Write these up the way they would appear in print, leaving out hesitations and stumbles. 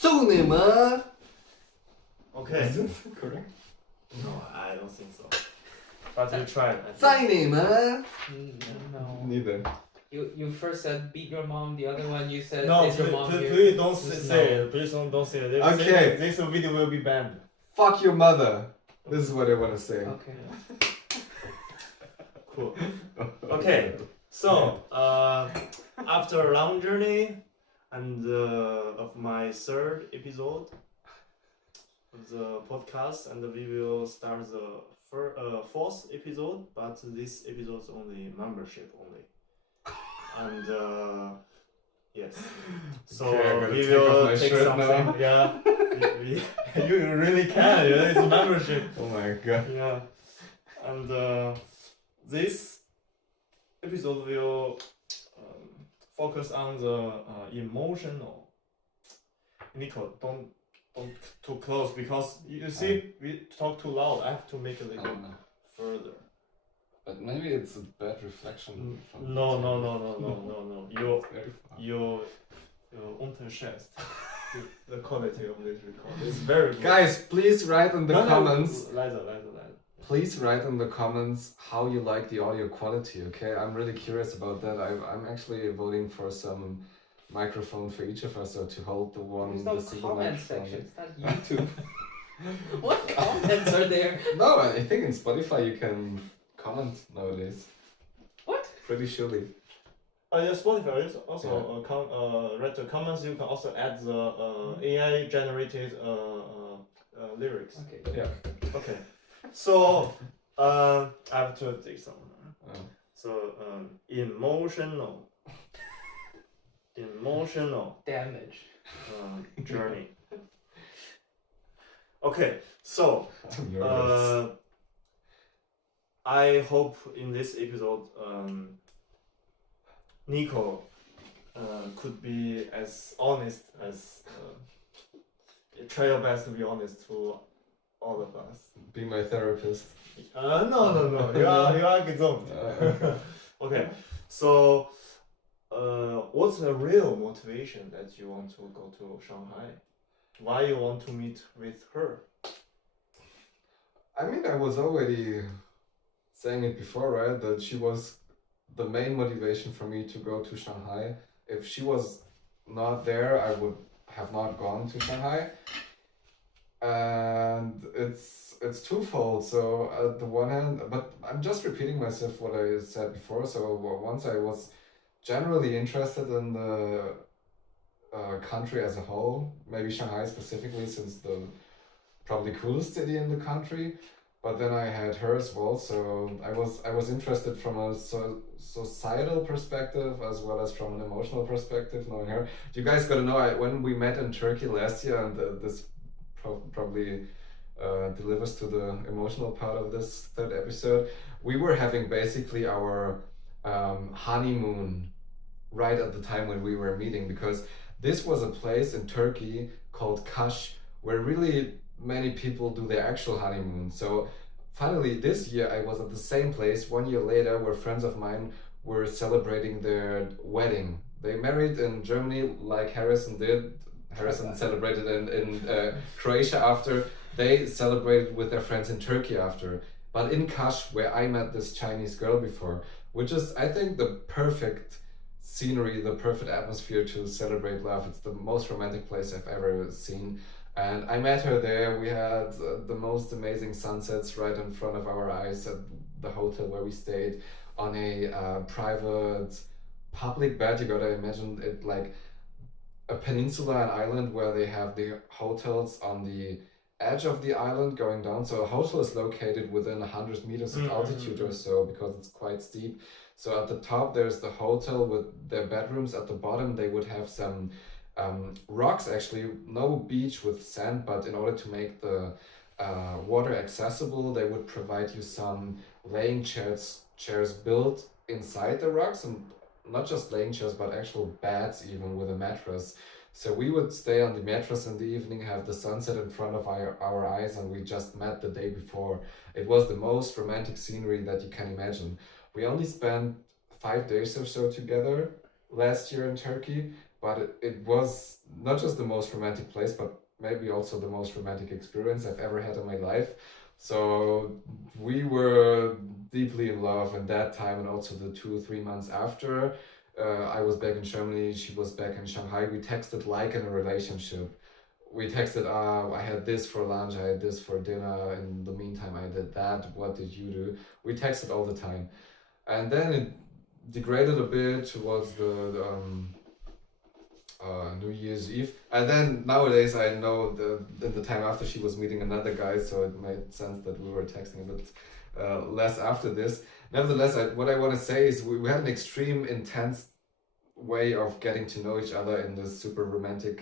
祝你们 Okay. Is it correct? No, I don't think so. But you tried. I think. 在你们 No. Neither. You first said beat your mom. The other one you said No, is your mom here. please don't Just say no. it. Please don't say it. Okay. This video will be banned. Fuck your mother. This is what I want to say. Okay. Cool. Okay. So, after a long journey and of my third episode of the podcast, and we will start the fourth episode, but this episode is only membership only. And yes, so Okay, I gotta we take off will my take shirt something. now. Yeah, you really can. Yeah, it's a membership. Oh my god. Yeah, and this episode will focus on the emotional. Nico, don't too close because you see we talk too loud. I have to make it a little further. But maybe it's a bad reflection. From No. It's very far. You unterschätzt the quality of this record. It's very good. Guys, please write in the comments. Leiser. Please write in the comments how you like the audio quality. Okay, I'm really curious about that. I'm actually voting for some microphone for each of us, so to hold the one. There's no the single comment microphone. section. It's not YouTube. What comments are there? No, I think in Spotify you can comment nowadays. What? Pretty surely. Yeah, Spotify is also read the comments. You can also add the AI generated lyrics. Okay. Yeah. Okay. So I have to take some. So emotional Damage. journey. Okay, so I'm nervous. I hope in this episode Nico could be as honest as try your best to be honest to all of us. Be my therapist. No. You are gesund. Okay, so what's the real motivation that you want to go to Shanghai? Why you want to meet with her? I mean, I was already saying it before, right? That she was the main motivation for me to go to Shanghai. If she was not there, I would have not gone to Shanghai. And it's twofold. So at the one hand, but I'm just repeating myself what I said before. So once I was generally interested in the country as a whole, maybe Shanghai specifically, since the probably coolest city in the country. But then I had her as well, so I was interested from a societal perspective as well as from an emotional perspective, knowing her. You guys gotta know, when we met in Turkey last year, and this probably delivers to the emotional part of this third episode, we were having basically our honeymoon right at the time when we were meeting, because this was a place in Turkey called Kaş, where really many people do their actual honeymoon. So finally this year I was at the same place 1 year later, where friends of mine were celebrating their wedding. They married in Germany like Harrison did. Harrison celebrated in Croatia after. They celebrated with their friends in Turkey after. But in Kaş, where I met this Chinese girl before, which is, I think, the perfect scenery, the perfect atmosphere to celebrate love. It's the most romantic place I've ever seen. And I met her there. We had the most amazing sunsets right in front of our eyes at the hotel where we stayed, on a private public bed. You gotta imagine it like a peninsula, an island where they have the hotels on the edge of the island going down. So a hotel is located within 100 meters of altitude or so, because it's quite steep. So at the top there's the hotel with their bedrooms. At the bottom they would have some rocks, actually, no beach with sand, but in order to make the water accessible, they would provide you some laying chairs built inside the rocks, and not just laying chairs, but actual beds even with a mattress. So we would stay on the mattress in the evening, have the sunset in front of our eyes, and we just met the day before. It was the most romantic scenery that you can imagine. We only spent 5 days or so together last year in Turkey, but it was not just the most romantic place, but maybe also the most romantic experience I've ever had in my life. So we were deeply in love in that time, and also the 2 or 3 months after. I was back in Germany, she was back in Shanghai. We texted like in a relationship. We texted, I had this for lunch, I had this for dinner, in the meantime I did that, what did you do? We texted all the time. And then it degraded a bit towards the New Year's Eve. And then nowadays I know in the time after she was meeting another guy, so it made sense that we were texting a bit less after this. Nevertheless, what I want to say is we had an extreme, intense way of getting to know each other in this super romantic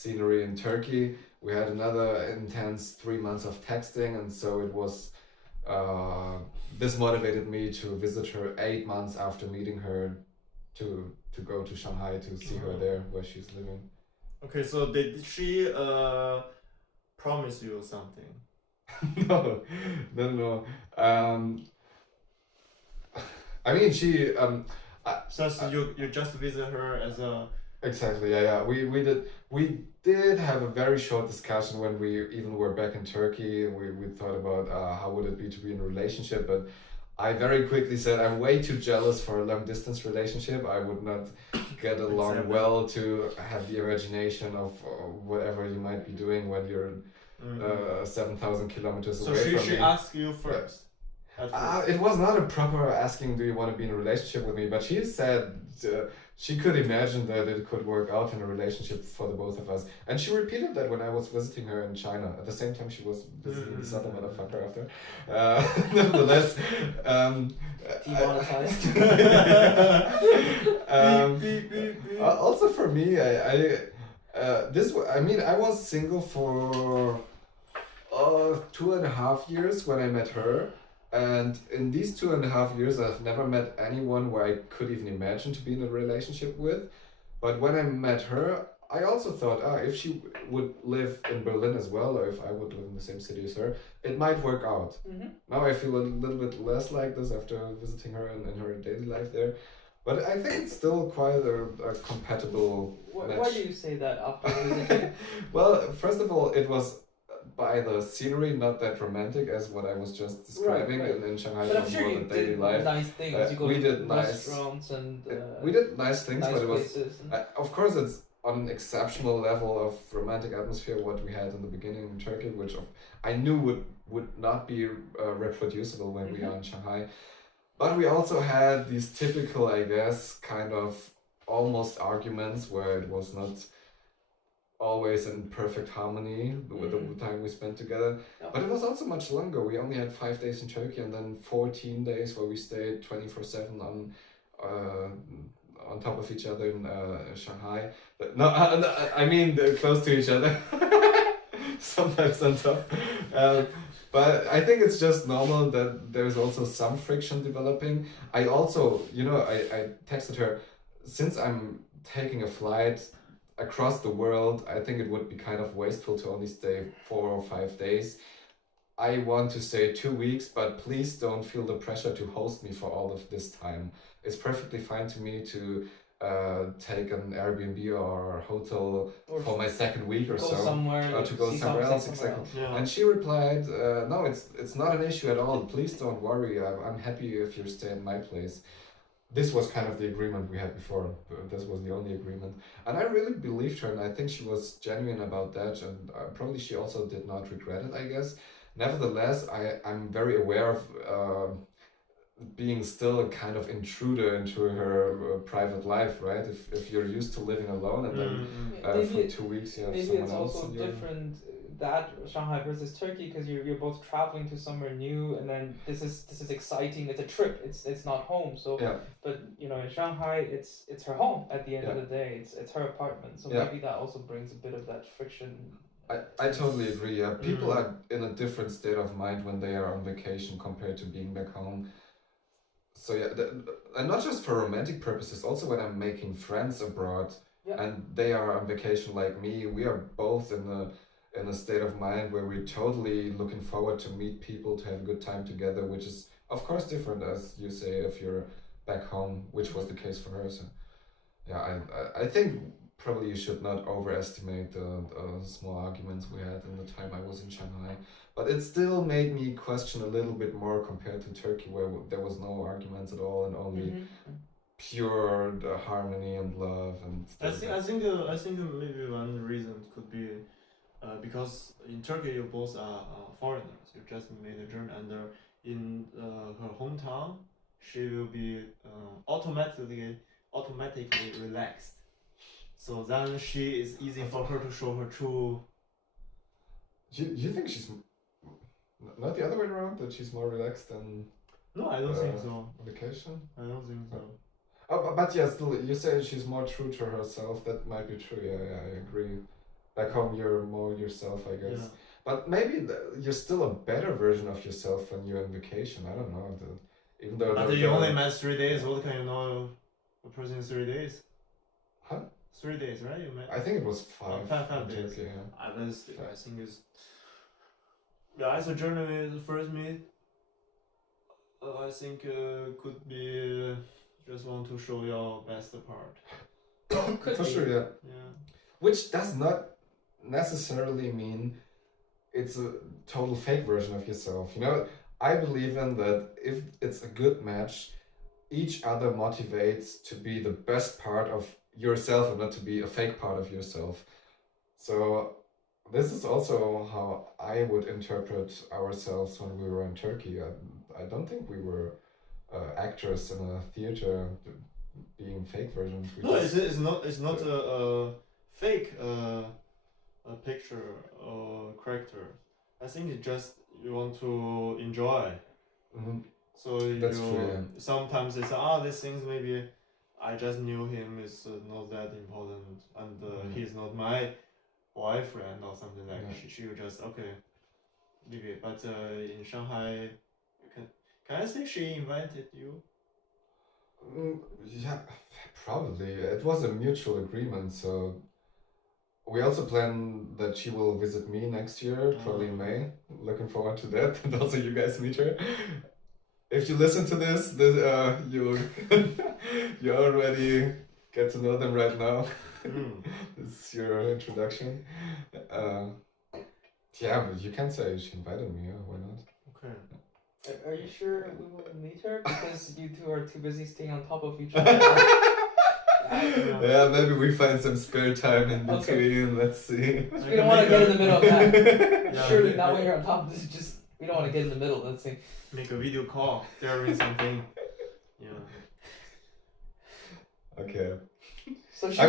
scenery in Turkey. We had another intense 3 months of texting, and so it was this motivated me to visit her 8 months after meeting her to go to Shanghai to see her there where she's living. Okay, so did she promise you something? No. I mean, she So you just visit her as a... Exactly, yeah. We did have a very short discussion when we even were back in Turkey. We thought about how would it be to be in a relationship, but I very quickly said I'm way too jealous for a long distance relationship. I would not get along Exactly. well to have the imagination of whatever you might be doing when you're 7,000 kilometers So away from she me. asked you first. At first. It was not a proper asking, do you want to be in a relationship with me? But she said she could imagine that it could work out in a relationship for the both of us. And she repeated that when I was visiting her in China. At the same time, she was visiting this other motherfucker after. Nevertheless, Demonetized. also for me, I was single for 2.5 years when I met her. And in these 2.5 years, I've never met anyone where I could even imagine to be in a relationship with. But when I met her, I also thought, if she would live in Berlin as well, or if I would live in the same city as her, it might work out. Mm-hmm. Now I feel a little bit less like this after visiting her and in her daily life there. But I think it's still quite a compatible match. Why do you say that after visiting? Well, first of all, it was by the scenery, not that romantic as what I was just describing. Right. In Shanghai, But it I'm was sure more you the daily did life. nice things. You go we to did nice- restaurants and We did nice things, nice but it was places. of course it's on an exceptional level of romantic atmosphere what we had in the beginning in Turkey, which I knew would not be reproducible when we are in Shanghai. But we also had these typical, I guess, kind of almost arguments where it was not always in perfect harmony with the time we spent together. Yep. But it was also much longer. We only had 5 days in Turkey and then 14 days where we stayed 24/7 on top of each other in Shanghai. No, I mean close to each other. Sometimes on top. But I think it's just normal that there's also some friction developing. I also, I texted her, since I'm taking a flight across the world, I think it would be kind of wasteful to only stay 4 or 5 days. I want to stay 2 weeks, but please don't feel the pressure to host me for all of this time. It's perfectly fine to me to take an Airbnb or hotel Or for my second week or go so. somewhere, Or to go see somewhere else, something exactly. Yeah. And she replied, no, it's not an issue at all. Please don't worry. I'm happy if you stay in my place. This was kind of the agreement we had before. This was the only agreement. And I really believed her, and I think she was genuine about that. And probably she also did not regret it, I guess. Nevertheless, I'm very aware of being still a kind of intruder into her private life, right? If you're used to living alone and then for 2 weeks you have maybe someone it's else also in your... different that Shanghai versus Turkey because you're both traveling to somewhere new and then this is exciting. It's a trip. It's not home. So Yeah. but in Shanghai it's her home at the end of the day. It's her apartment. So Yeah. maybe that also brings a bit of that friction. I totally agree. Yeah, people are in a different state of mind when they are on vacation compared to being back home. So yeah, and not just for romantic purposes, also when I'm making friends abroad and they are on vacation like me, we are both in a state of mind where we're totally looking forward to meet people, to have a good time together, which is of course different, as you say, if you're back home, which was the case for her. So yeah, I think probably you should not overestimate the small arguments we had in the time I was in Shanghai. But it still made me question a little bit more compared to Turkey, where there was no arguments at all and only pure harmony and love. And I think maybe one reason could be because in Turkey you both are foreigners. You just made a journey, and in her hometown she will be automatically relaxed. So then she is easy for her to show her true. You think she's not the other way around, that she's more relaxed than No, I don't think so. vacation? I don't think so. Oh, but yeah, still, you say she's more true to herself. That might be true. Yeah, I agree. Back home, you're more yourself, I guess. Yeah. But maybe you're still a better version of yourself when you're on vacation. I don't know. Even though. But you only met 3 days. What can you know a person in 3 days? Huh? 3 days, right? You met. I think it was 5. 5 days. Turkey, yeah. I think it's. Yeah, as a journalist, first meet. I think could be just want to show your best part. For sure, yeah. Yeah. Which does not necessarily mean it's a total fake version of yourself. You know, I believe in that if it's a good match, each other motivates to be the best part of yourself and not to be a fake part of yourself. So this is also how I would interpret ourselves when we were in Turkey. I don't think we were actors in a theater being fake versions. It's not a fake a picture or character. I think it's just you want to enjoy. Mm-hmm. So That's true, yeah. Sometimes it's these things maybe I just knew him, is not that important, and he's not my boyfriend or something like. Yeah. She will just leave it. But in Shanghai, can I say she invited you? Yeah, probably. It was a mutual agreement, so we also plan that she will visit me next year, probably in May. Looking forward to that, and also you guys meet her. If you listen to this you you already get to know them right now. This is your introduction. Yeah, but you can say she invited me. Yeah, why not? Okay. Are you sure we will meet her? Because you two are too busy staying on top of each other. Yeah, maybe we find some spare time in between. Okay. Let's see. We don't want to get in the middle of that. Yeah, Surely not when you're on top of this. Just we don't want to get in the middle. Let's see. Make a video call during something. Yeah. Okay. So she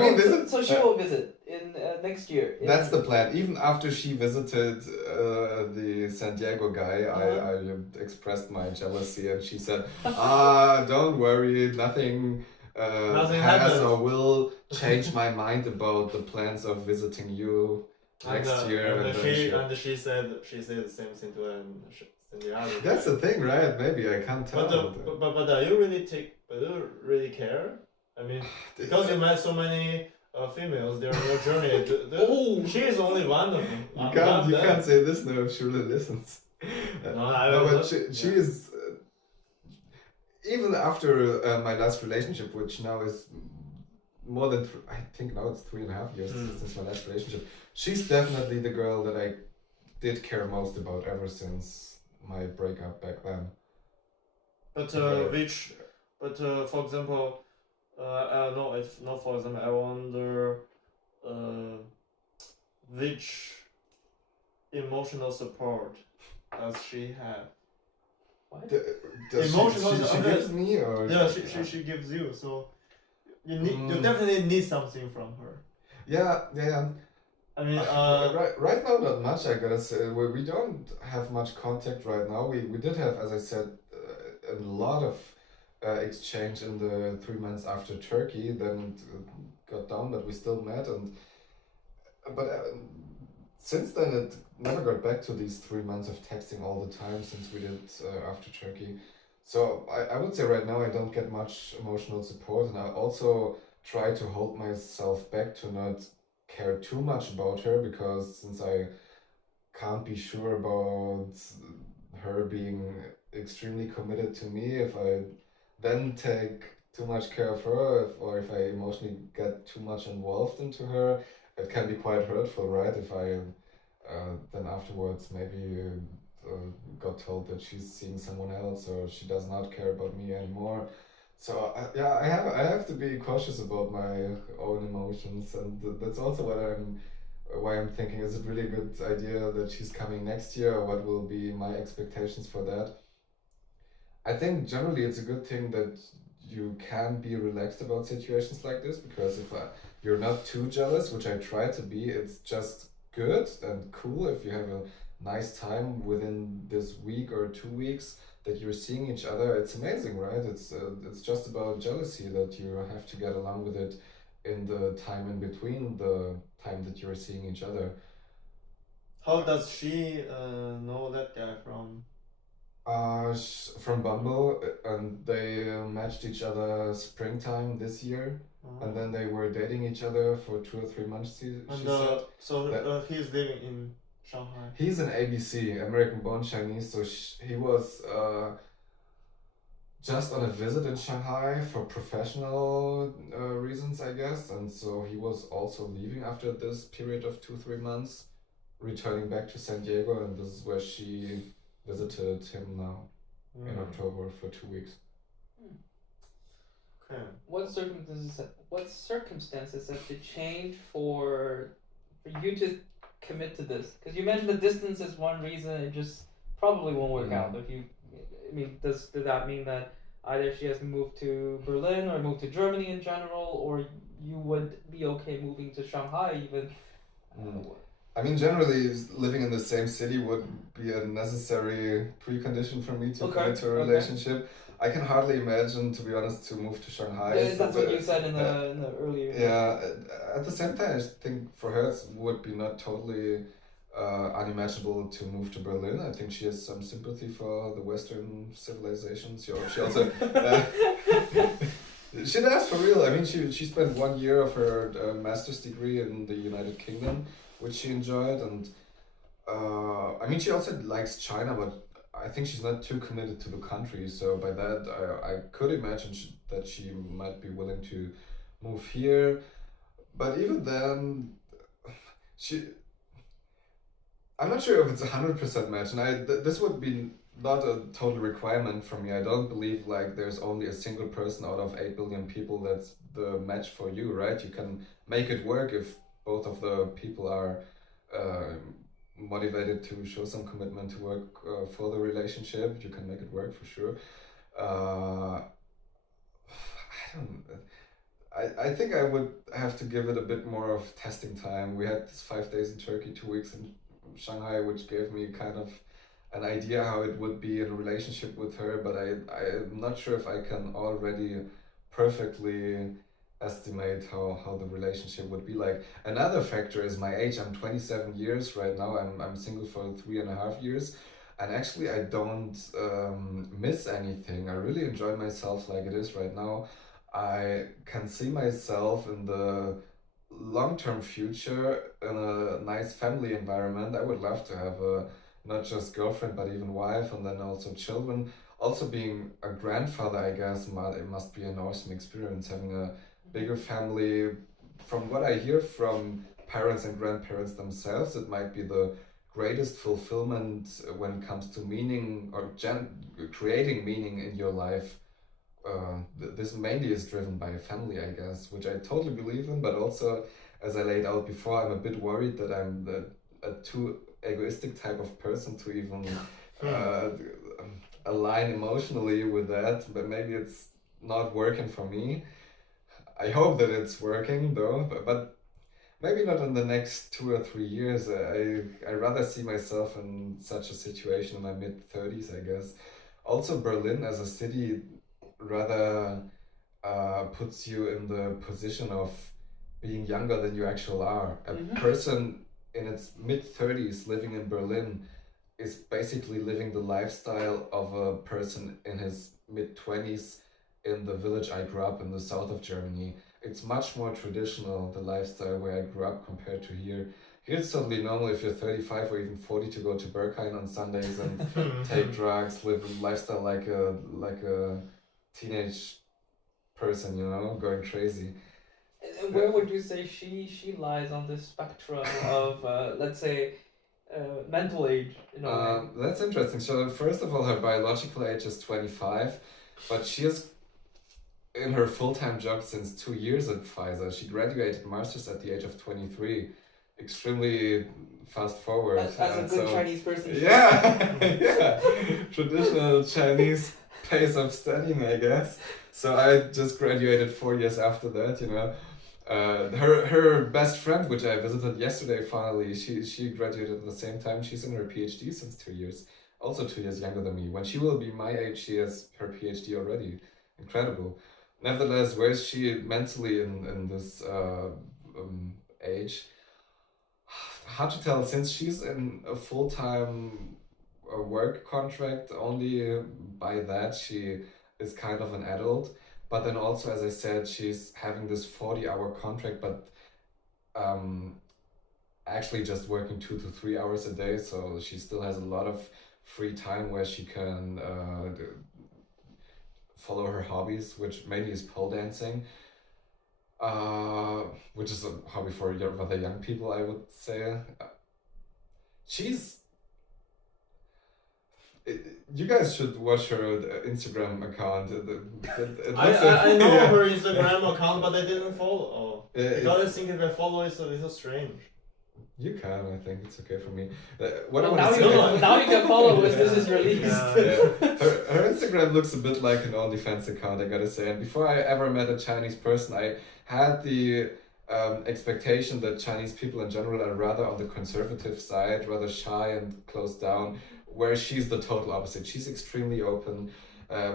will visit in next year. That's the plan. Even after she visited the San Diego guy, I expressed my jealousy, and she said, don't worry, nothing has happens. or will change my mind about the plans of visiting you next year. And she said the same thing to the other. That's the thing, right? Maybe I can't tell. But you really care? I mean, because you met so many females during your journey. She is only one of them. You can't say this now if she really listens. But she is. Even after my last relationship, which now is more than I think now it's 3.5 years since my last relationship, she's definitely the girl that I did care most about ever since my breakup back then. But for example, I don't know if not for example, I wonder which emotional support does she have? What? She gives me, or she gives you. So you definitely need something from her. Yeah. I mean, right now not much. I gotta say we don't have much contact right now. We did have, as I said, a lot of exchange in the 3 months after Turkey. Then it got down, but we still met, but since then it never got back to these 3 months of texting all the time since we did after Turkey. So I would say right now I don't get much emotional support, and I also try to hold myself back to not care too much about her, because since I can't be sure about her being extremely committed to me, if I then take too much care of her, or if I emotionally get too much involved into her, it can be quite hurtful, right? If I then afterwards maybe got told that she's seeing someone else or she does not care about me anymore. So yeah, I have to be cautious about my own emotions, and that's also why I'm thinking, is it really a good idea that she's coming next year, or what will be my expectations for that? I think generally it's a good thing that you can be relaxed about situations like this, because if you're not too jealous, which I try to be, it's just good and cool if you have a nice time within this week or 2 weeks that you're seeing each other. It's amazing, right? It's just about jealousy that you have to get along with it in the time in between the time that you're seeing each other. How does she know that guy from? From Bumble, and they matched each other springtime this year, and then they were dating each other for 2 or 3 months. She said. So he's living in Shanghai. He's an ABC, American-born Chinese, so he was just on a visit in Shanghai for professional reasons, I guess, and so he was also leaving after this period of 2-3 months, returning back to San Diego, and this is where she visited him now in October for 2 weeks. Okay. What circumstances have to change for you to commit to this? Because you mentioned the distance is one reason. It just probably won't work out. If you, I mean, does that mean that either she has to move to Berlin or move to Germany in general, or you would be okay moving to Shanghai even? I mean, generally, living in the same city would be a necessary precondition for me to commit to a relationship. I can hardly imagine, to be honest, to move to Shanghai. Yeah, that's what you said in the earlier. Yeah, at the same time, I think for her it would be not totally unimaginable to move to Berlin. I think she has some sympathy for the Western civilization. She also she does, for real. I mean, she spent 1 year of her master's degree in the United Kingdom, which she enjoyed, and I mean, she also likes China, but I think she's not too committed to the country. So by that, I could imagine that she might be willing to move here, but even then, I'm not sure if it's 100% match, and this would be not a total requirement for me. I don't believe like there's only a single person out of 8 billion people that's the match for you, right? You can make it work if both of the people are motivated to show some commitment to work for the relationship. You can make it work for sure. I think I would have to give it a bit more of testing time. We had this 5 days in Turkey, 2 weeks in Shanghai, which gave me kind of an idea how it would be in a relationship with her, but I'm not sure if I can already perfectly estimate how the relationship would be like. Another factor is my age. I'm 27 years right now. I'm single for 3.5 years, and actually I don't miss anything. I really enjoy myself like it is right now. I can see myself in the long-term future in a nice family environment. I would love to have a not just girlfriend but even wife, and then also children. Also being a grandfather, I guess, it must be an awesome experience, having a bigger family. From what I hear from parents and grandparents themselves, it might be the greatest fulfillment when it comes to meaning or creating meaning in your life. This mainly is driven by a family, I guess, which I totally believe in, but also, as I laid out before, I'm a bit worried that I'm a too egoistic type of person to even align emotionally with that, but maybe it's not working for me. I hope that it's working though, but maybe not in the next 2 or 3 years. I rather see myself in such a situation in my mid-30s, I guess. Also, Berlin as a city rather puts you in the position of being younger than you actually are. A person in its mid-30s living in Berlin is basically living the lifestyle of a person in his mid-20s in the village I grew up in the south of Germany. It's much more traditional, the lifestyle where I grew up compared to here. Here it's totally normal if you're 35 or even 40 to go to Berghain on Sundays and take drugs, live a lifestyle like a teenage person, you know, going crazy. And where would you say she lies on this spectrum of let's say mental age in a way? That's interesting. So first of all, her biological age is 25, but she is in her full-time job since 2 years at Pfizer. She graduated master's at the age of 23. Extremely fast forward. As a good Chinese person. Yeah, yeah. Traditional Chinese pace of studying, I guess. So I just graduated 4 years after that, you know. Her best friend, which I visited yesterday, finally, she graduated at the same time. She's in her PhD since 2 years, also 2 years younger than me. When she will be my age, she has her PhD already. Incredible. Nevertheless, where is she mentally in this age? Hard to tell, since she's in a full-time work contract. Only by that she is kind of an adult. But then also, as I said, she's having this 40-hour contract, but actually just working 2 to 3 hours a day. So she still has a lot of free time where she can follow her hobbies, which mainly is pole dancing, which is a hobby for rather young people, I would say. You guys should watch her Instagram account. I know her Instagram account, but I didn't follow. Because I think if I follow, it's a little strange. You can, I think it's okay for me. Now you can follow if this is released. Her Instagram looks a bit like an OnlyFans account, I gotta say. And before I ever met a Chinese person, I had the expectation that Chinese people in general are rather on the conservative side, rather shy and closed down, where she's the total opposite. She's extremely open,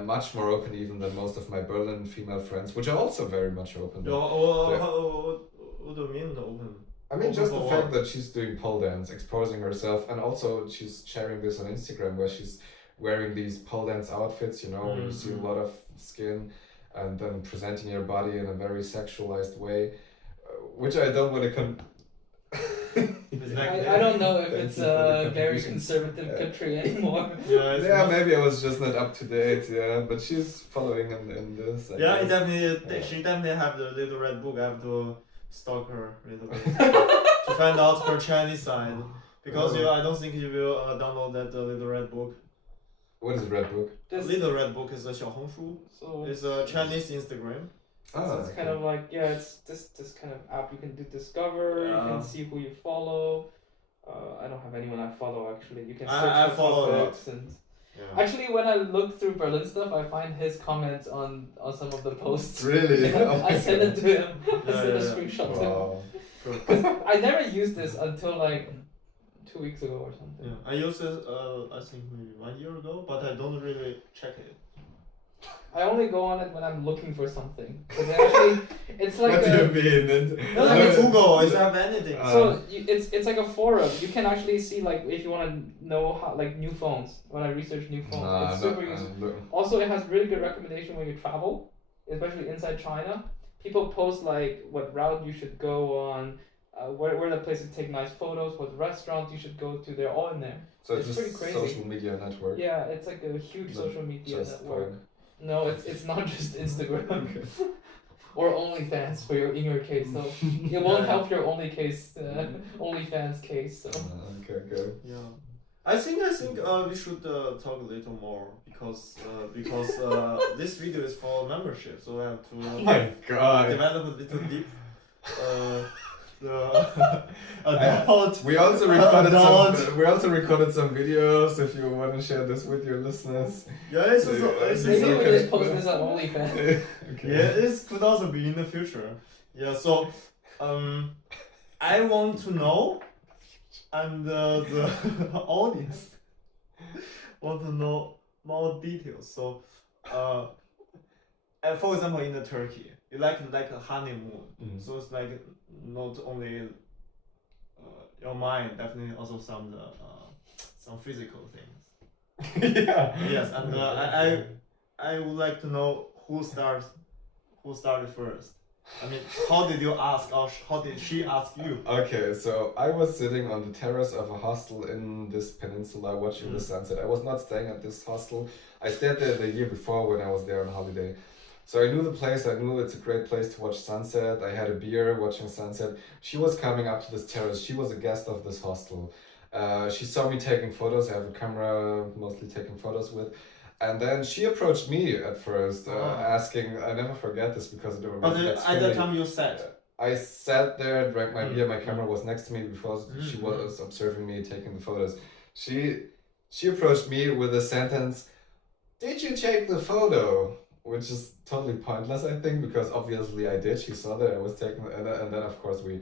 much more open even than most of my Berlin female friends, which are also very much open. What do you mean open? I mean, just the fact that she's doing pole dance, exposing herself, and also she's sharing this on Instagram where she's wearing these pole dance outfits, you know, where you see a lot of skin, and then presenting your body in a very sexualized way, which I don't want to I don't know if it's a very conservative country anymore. Yeah, maybe I was just not up to date, but she's following in this. She definitely have the little red book. I have to stalk her a little bit to find out her Chinese side. Because I don't think you will download that little red book. What is a red book? Little red book is a 小红书. So it's a Chinese Instagram. So it's kind of like, it's this kind of app you can do discover, you can see who you follow. I don't have anyone I follow actually. You can search for topics and actually when I look through Berlin stuff, I find his comments on some of the posts. Really? I send it to him. I send a screenshot to him. Because I never used this until like 2 weeks ago or something. Yeah, I used it I think maybe 1 year ago, but I don't really check it. I only go on it when I'm looking for something. Because actually, it's like what do you mean? No, like Google, it's not anything. So it's like a forum. You can actually see like if you want to know how like new phones. When I research new phones, it's super useful. Also, it has really good recommendation when you travel, especially inside China. People post like what route you should go on, where the places take nice photos, what restaurants you should go to. They're all in there. So it's pretty a crazy. social media network. Yeah, it's like a huge social media network. Porn. No, it's not just Instagram or OnlyFans in your case. So it won't help your OnlyFans case. So. Okay. Yeah, I think we should talk a little more because this video is for membership, so I have to oh my God. develop a little deep. Adult. We also recorded some videos. If you want to share this with your listeners. Yeah, maybe we just post this on OnlyFans. Okay. Yeah, it could also be in the future. Yeah, so I want to know, and the audience want to know more details. So, for example, in the Turkey, you like a honeymoon. Mm-hmm. So it's like not only your mind, definitely also some physical things. Yeah. Yes, and I would like to know who started first. I mean, how did you ask, or how did she ask you? Okay, so I was sitting on the terrace of a hostel in this peninsula watching the sunset. I was not staying at this hostel. I stayed there the year before when I was there on holiday. So I knew the place, I knew it's a great place to watch sunset. I had a beer watching sunset. She was coming up to this terrace. She was a guest of this hostel. She saw me taking photos. I have a camera mostly taking photos with. And then she approached me at first, asking, I never forget this because it was But at that time you sat. I sat there, drank my beer, my camera was next to me because she Mm. was observing me taking the photos. She approached me with a sentence, "Did you take the photo?" Which is totally pointless, I think, because obviously I did. She saw that I was taking, and then of course we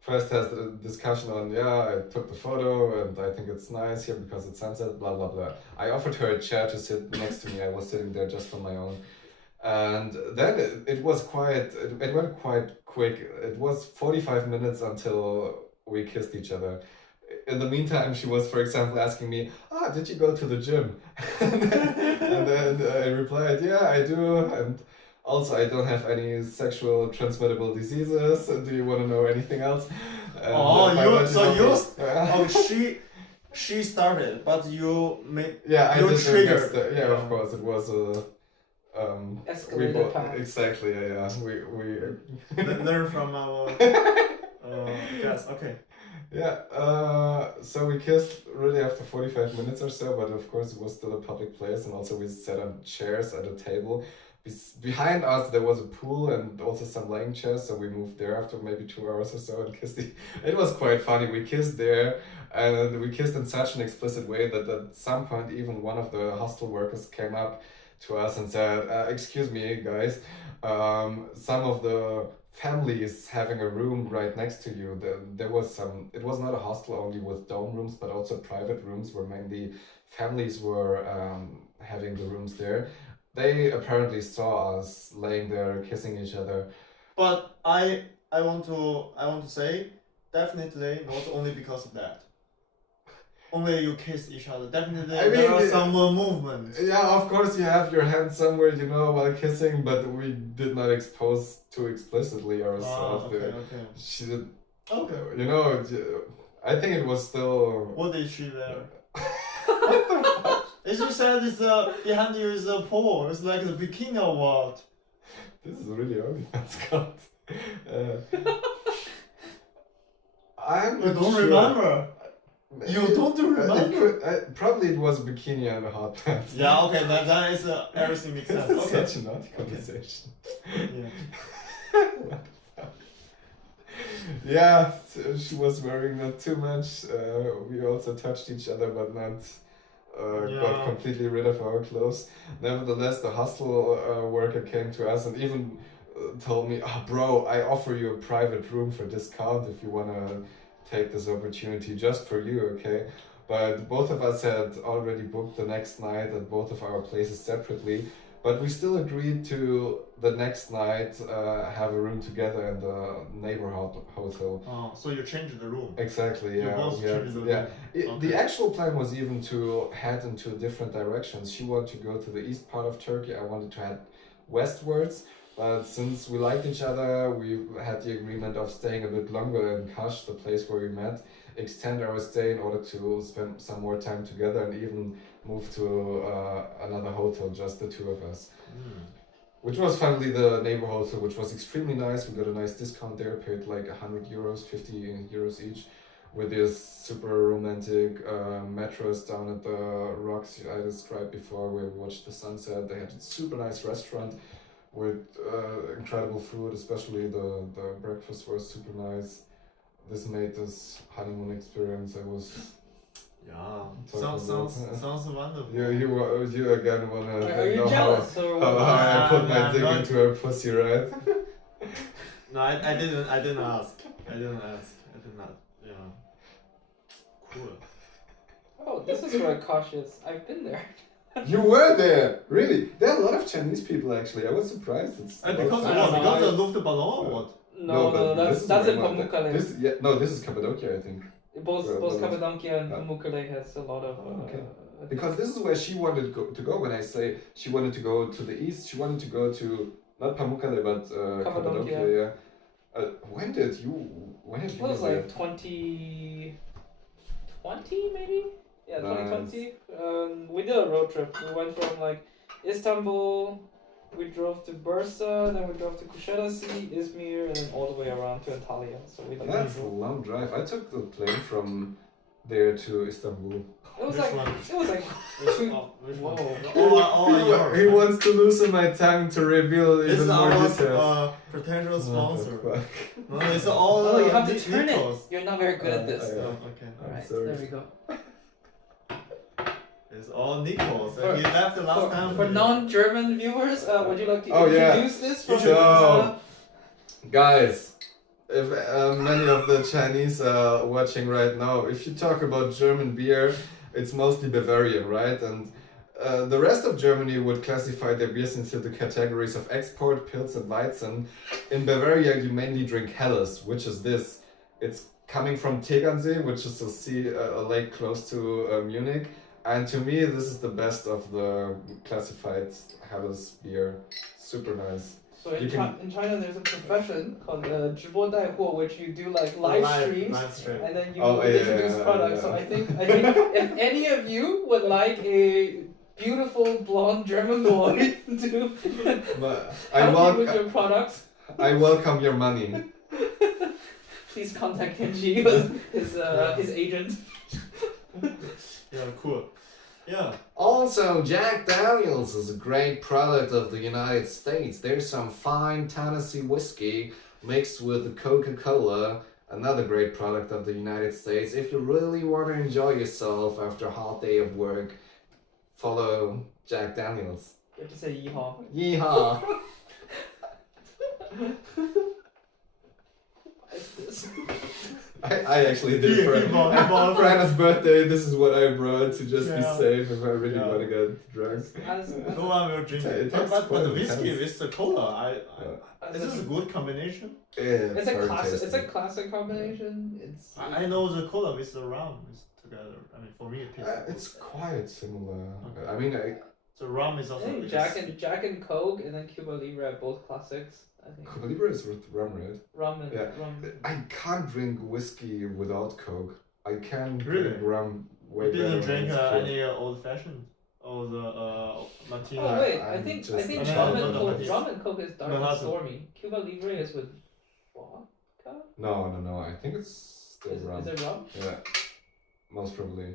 first had a discussion on, yeah, I took the photo and I think it's nice here because it's sunset, blah, blah, blah. I offered her a chair to sit next to me. I was sitting there just on my own. And then it was quite, it went quite quick. It was 45 minutes until we kissed each other. In the meantime, she was, for example, asking me, did you go to the gym? And then I replied, yeah, I do. And also, I don't have any sexual transmittable diseases. Do you want to know anything else? She started, but you made. Yeah, I you did. triggered. Yeah, of course, it was a. Escalated path. Exactly. Yeah. We learn from our guys. Okay. Yeah, so we kissed really after 45 minutes or so, but of course it was still a public place, and also we sat on chairs at a table. Behind us there was a pool and also some laying chairs, so we moved there after maybe 2 hours or so and kissed. It was quite funny. We kissed there, and we kissed in such an explicit way that at some point even one of the hostel workers came up to us and said, excuse me guys, some of the families having a room right next to you. There was some, it was not a hostel only with dome rooms, but also private rooms where mainly families were having the rooms there. They apparently saw us laying there kissing each other. But I want to say, definitely not only because of that. Only you kissed each other. Definitely there are some movement. Yeah, of course you have your hand somewhere, while kissing, but we did not expose too explicitly ourselves. Okay. She did. Okay. I think it was still. What did she there? What the fuck? As you said, it's behind you is a pole. It's like the bikini or what? This is really OnlyFans cut. I'm You not don't sure. remember. You don't remember? Probably it was a bikini and a hot pants. Yeah, okay, that is everything makes sense. This is Okay. such a naughty conversation. Yeah. What the fuck? Yeah, so she was wearing not too much. We also touched each other, but not got completely rid of our clothes. Nevertheless, the hostel worker came to us and even told me, bro, I offer you a private room for discount if you want to take this opportunity just for you, okay? But both of us had already booked the next night at both of our places separately, but we still agreed to the next night have a room together in the neighborhood hotel. Oh, so you changed the room. Exactly, You yeah. both changed the room. Yeah. The actual plan was even to head into different directions. She wanted to go to the east part of Turkey, I wanted to head westwards. But since we liked each other, we had the agreement of staying a bit longer in Kash, the place where we met, extend our stay in order to spend some more time together and even move to another hotel, just the two of us. Which was finally the neighbor hotel, which was extremely nice. We got a nice discount there, paid like 100 euros, 50 euros each, with this super romantic mattress down at the rocks I described before, where we watched the sunset. They had a super nice restaurant with incredible food, especially the breakfast was super nice. This made this honeymoon experience. I was Sounds wonderful. You again wanna Are you know jealous or how what? I put my I'm dick not- into her pussy, right? No, I didn't ask. I did not. Yeah. Cool. Oh, this is where Kosh is. I've been there. You were there, really? There are a lot of Chinese people actually. I was surprised. It's Because I don't know. because the Luftballon or what? No, this that's is in very much- Pamukkale. This is Cappadocia, I think. Both but- Cappadocia and Yeah. Pamukkale has a lot of. Okay. Because this is where she wanted to go. When I say she wanted to go to the east, she wanted to go to not Pamukkale but Cappadocia. Yeah. When did you? When did It you? was go there? like 2020 maybe. Yeah, Nice. 2020. We did a road trip. We went from like Istanbul, we drove to Bursa, then we drove to Kushadasi, Izmir, and then all the way around to Antalya. So we like That's a long drive. I took the plane from there to Istanbul. it was Which like one? it was like Which whoa. one? All are yours. He wants to loosen my tongue to reveal This even is more our details. potential What the sponsor. fuck? No, it's all. Oh, you have to turn it. Nico's. You're not very good at this. Yeah. Oh, okay. I'm Alright, sorry. there we go. It's all Nico's. For- He left the last time. For non-German viewers, would you like to Oh, yeah. introduce this from So- Guys, if many of the Chinese are watching right now, if you talk about German beer, it's mostly Bavarian, right? And the rest of Germany would classify their beers into the categories of export, Pils, and Weizen. In Bavaria, you mainly drink Helles, which is this. It's coming from Tegernsee, which is a lake close to Munich. And to me, this is the best of the classified Helles beer. Super nice. So in, You can- in China, there's a profession called 直播带货, which you do like live streams. Live stream. And then you Oh, yeah, introduce yeah, products. So yeah. I think if any of you would like a beautiful blonde German boy to But help you with your products, I welcome your money. please contact Kenji, his agent. Yeah, cool. Yeah. Also, Jack Daniels is a great product of the United States. There's some fine Tennessee whiskey mixed with Coca-Cola, another great product of the United States. If you really want to enjoy yourself after a hard day of work, follow Jack Daniels. You have to say yeehaw. Yeehaw! What is this? I actually did for for Anna's birthday. This is what I brought to just be Yeah. safe if I really Yeah. want to get drunk. No one will drink It it. tastes But quite the whiskey intense. with the cola, As is this a good combination? Yeah, It's a very classic. It's tasty. a classic combination. It's. I know the cola with the rum is together. I mean, for me, it tastes. It's quite similar. Okay. I mean, The rum is I also. think Jack and Coke and then Cuba Libre are both classics. I think. Cuba Libre is with rum, right? Rum and Yeah. rum. I can't drink whiskey without Coke. I can Really? drink rum way You didn't better drink when it's pure. any old fashioned or the martini. Oh wait, I I'm think just- rum No, and no, Coke. no, Rum and Coke is dark and Manhattan. stormy. Cuba Libre is with vodka. No. I think it's still rum. Is it rum? Yeah, most probably.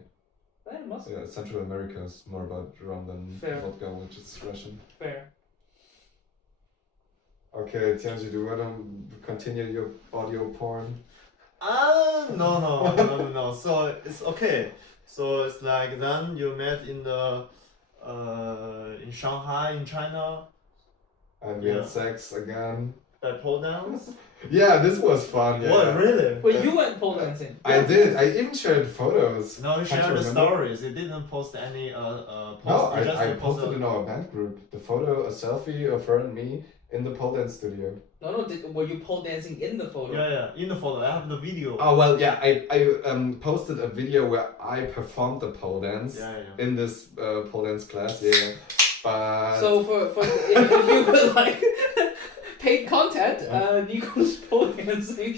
It must be Yeah, Central America is more about rum than Fair. vodka, which is Russian. fair. Okay, Tianji, do you want to continue your audio porn? No. So it's okay. So it's like then you met in the in Shanghai in China And we Yeah. had sex again. by pole dance. Yeah, this was fun. Yeah. What really? Wait, you went pole dancing. I did. I even shared photos. No, you Can't shared the remember? stories. You didn't post any post. No, You just I posted posted in our band group the photo, a selfie of her and me in the pole dance studio. No. Were you pole dancing in the photo? Yeah, in the photo. I have the video. Oh well, yeah. I posted a video where I performed the pole dance Yeah. in this pole dance class. Yeah, but So for if you would like paid content, Nico's pole dancing.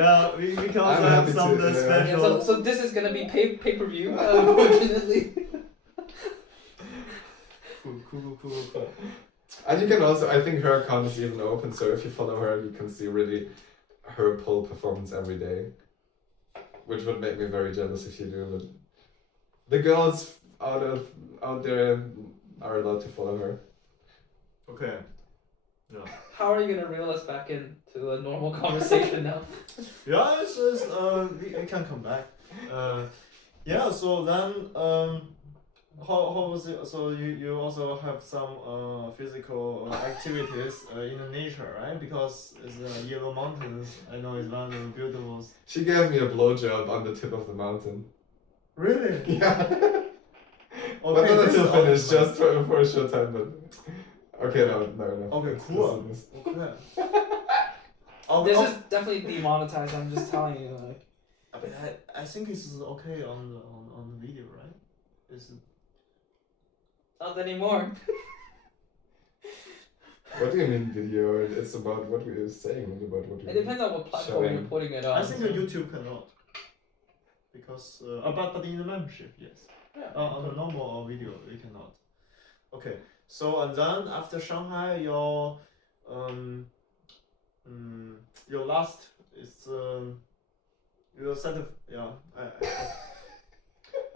Yeah, we can also I'm have happy some to, of the yeah. Yeah, special. so this is gonna be pay per view, unfortunately. Cool. and you can also, I think her account is even open. So if you follow her, you can see really her pole performance every day, which would make me very jealous if you do. But the girls out there are allowed to follow her. Okay. Yeah. How are you gonna reel us back into a normal conversation now? Yeah, we can come back. Yeah, so then how was it? So you also have some physical activities in the nature, right? Because it's Yellow Mountains. I know it's one of the beautiful. She gave me a blowjob on the tip of the mountain. Really? Yeah. Okay, But not this until is finished, awesome. just for a short time. But okay, no. Okay, This cool. is- Okay. This is definitely demonetized. I'm just telling you. Like, But I think it's okay on the video, right? It's not anymore. What do you mean video? It's about what we are saying, not about what we It depends on what platform Showing. you're putting it on. I think the YouTube cannot. Because but in the membership, yes. Yeah. On the normal video, we cannot. Okay. So and then after Shanghai, your last is your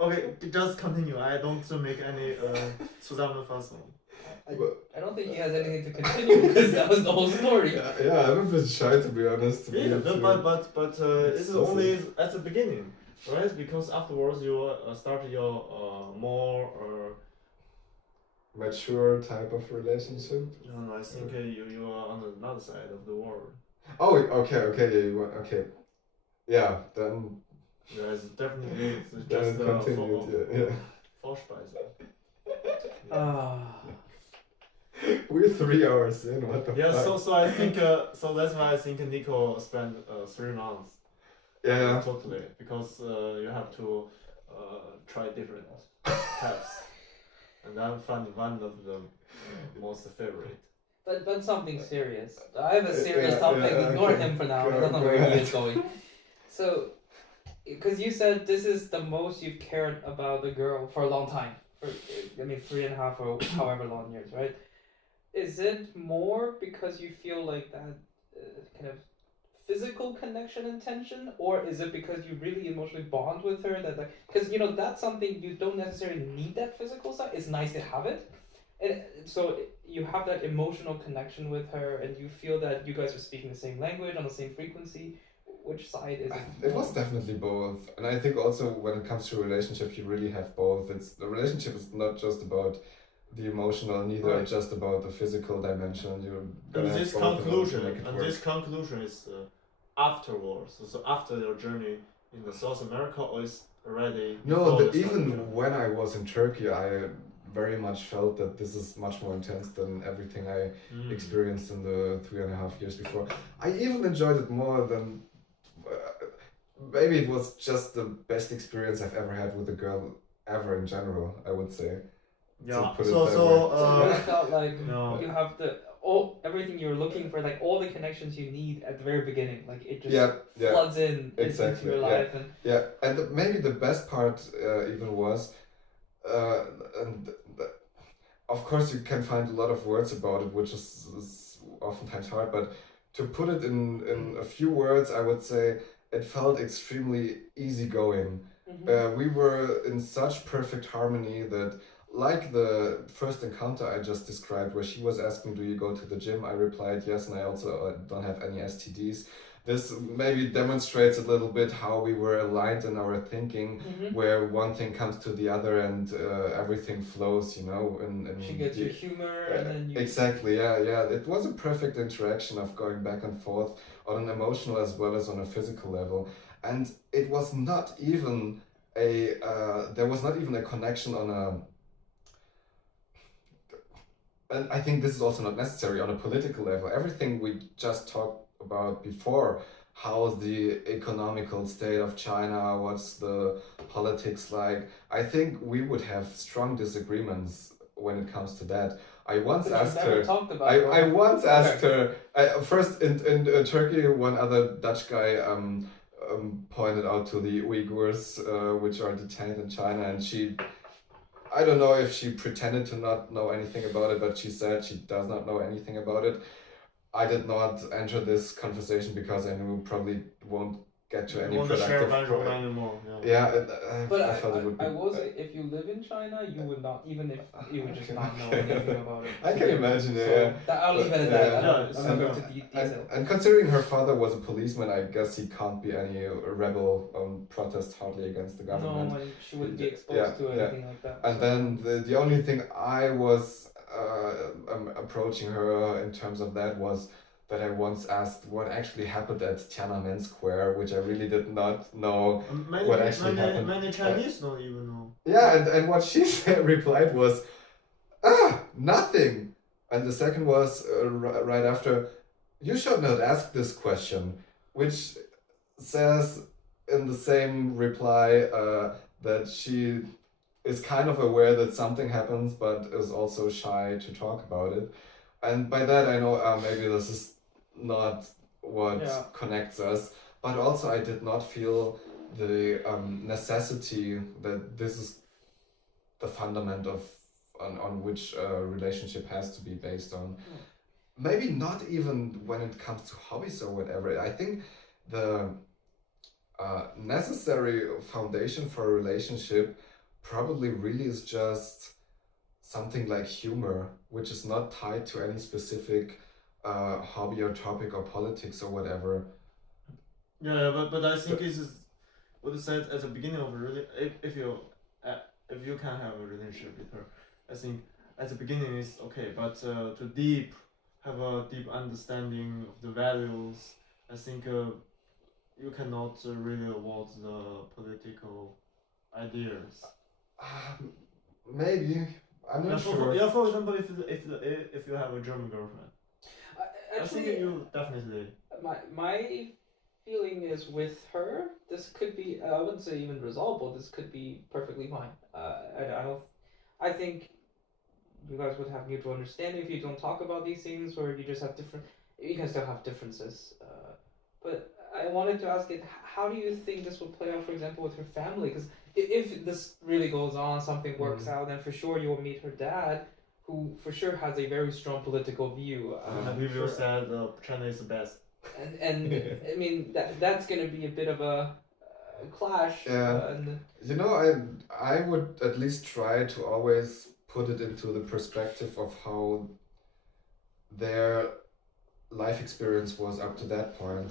okay, just continue. I don't make any Zusammenfassung. I don't think he has anything to continue because that was the whole story. Yeah, I'm a bit shy to be honest. Yeah, but this is only at the beginning, right? Because afterwards you start your more mature type of relationship. no, I think you are on another side of the world. Oh, okay. Yeah, then. Yeah, it's definitely it's Then just continued. Yeah. Vorspeise. We're 3 hours in. What the Yeah, fuck? so I think so that's why I think Nico spent 3 months. Yeah. Totally, because you have to try different types, and then find one of them most favorite. But something serious. I have a serious Yeah, topic. yeah, Ignore okay. him for now. I Go- don't know go where he ahead. is going. So, because you said this is the most you've cared about the girl for a long time. For 3.5 or however long years, right? Is it more because you feel like that kind of physical connection and tension, or is it because you really emotionally bond with her that because that's something you don't necessarily need that physical side. It's nice to have it, and so you have that emotional connection with her, and you feel that you guys are speaking the same language on the same frequency. Which side is it? It was definitely both, and I think also when it comes to relationship, you really have both. The relationship is not just about the emotional, neither Right. just about the physical dimension. You're gonna And have this both in order to conclusion, make it and work. this conclusion is afterwards. So after your journey in the South America, or is already No, before the South even America? when I was in Turkey, I very much felt that this is much more intense than everything I experienced in the 3.5 years before. I even enjoyed it more than. Maybe it was just the best experience I've ever had with a girl ever in general, I would say. Yeah. put it So that So you felt like no. you have everything you're looking for, like all the connections you need at the very beginning, like it just Yeah, floods in exactly, into your yeah. life, and Yeah, and maybe the best part even was, of course you can find a lot of words about it, which is oftentimes hard, but to put it in a few words, I would say it felt extremely easygoing. We were in such perfect harmony that, like the first encounter I just described, where she was asking, do you go to the gym? I replied yes, and I also don't have any STDs. This maybe demonstrates a little bit how we were aligned in our thinking, where one thing comes to the other and everything flows, and she gets your humor, and then you exactly, yeah. It was a perfect interaction of going back and forth on an emotional as well as on a physical level, and it was not even there was not even a connection on a. And I think this is also not necessary on a political level. Everything we just talked about before, how's the economical state of China, what's the politics like, I think we would have strong disagreements when it comes to that. I once asked her. I once asked her. First in Turkey, one other Dutch guy pointed out to the Uyghurs, which are detained in China, and she. I don't know if she pretended to not know anything about it, but she said she does not know anything about it. I did not enter this conversation because I knew probably won't get to any productive point. Anymore. Yeah, But I felt it would be. I will say, if you live in China, you would not, even if you would just not know anything about it. I can imagine, So yeah. I'll leave it at that. I'm not going to detail. And considering her father was a policeman, I guess he can't be any rebel protest hardly against the government. No, and she wouldn't be exposed to anything like that. And then the only thing I was approaching her in terms of that was that I once asked what actually happened at Tiananmen Square, which I really did not know what actually happened. Many Chinese don't even know. Yeah, and what she replied was, nothing. And the second was right after, you should not ask this question, which says in the same reply that she is kind of aware that something happens, but is also shy to talk about it. And by that I know maybe this is not what connects us, but also I did not feel the necessity that this is the fundament of on which relationship has to be based on. Maybe not even when it comes to hobbies or whatever. I think the necessary foundation for a relationship probably really is just something like humor, which is not tied to any specific hobby or topic or politics or whatever. Yeah, but I think it's what you said at the beginning of if you can have a relationship with her, I think at the beginning is okay, but to have a deep understanding of the values, I think you cannot really avoid the political ideas. Maybe. I'm not sure. For example, if you have a German girlfriend, I think you definitely. My feeling is with her, this could be, I wouldn't say even resolvable, this could be perfectly fine. I think you guys would have mutual understanding if you don't talk about these things, or you just have you can still have differences. But I wanted to ask it, how do you think this would play out, for example, with her family? Because if this really goes on, something works out, then for sure you'll meet her dad, who for sure has a very strong political view. People said China is the best. And I mean that's gonna be a bit of a clash. Yeah. You know, I would at least try to always put it into the perspective of how their life experience was up to that point.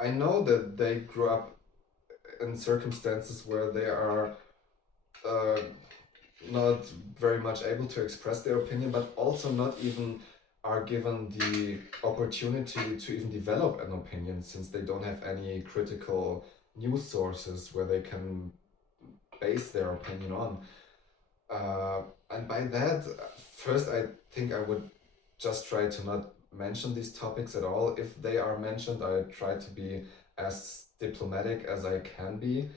I know that they grew up in circumstances where they are not very much able to express their opinion, but also not even are given the opportunity to even develop an opinion, since they don't have any critical news sources where they can base their opinion on. And by that, first I think I would just try to not mention these topics at all. If they are mentioned, I try to be as diplomatic as I can be.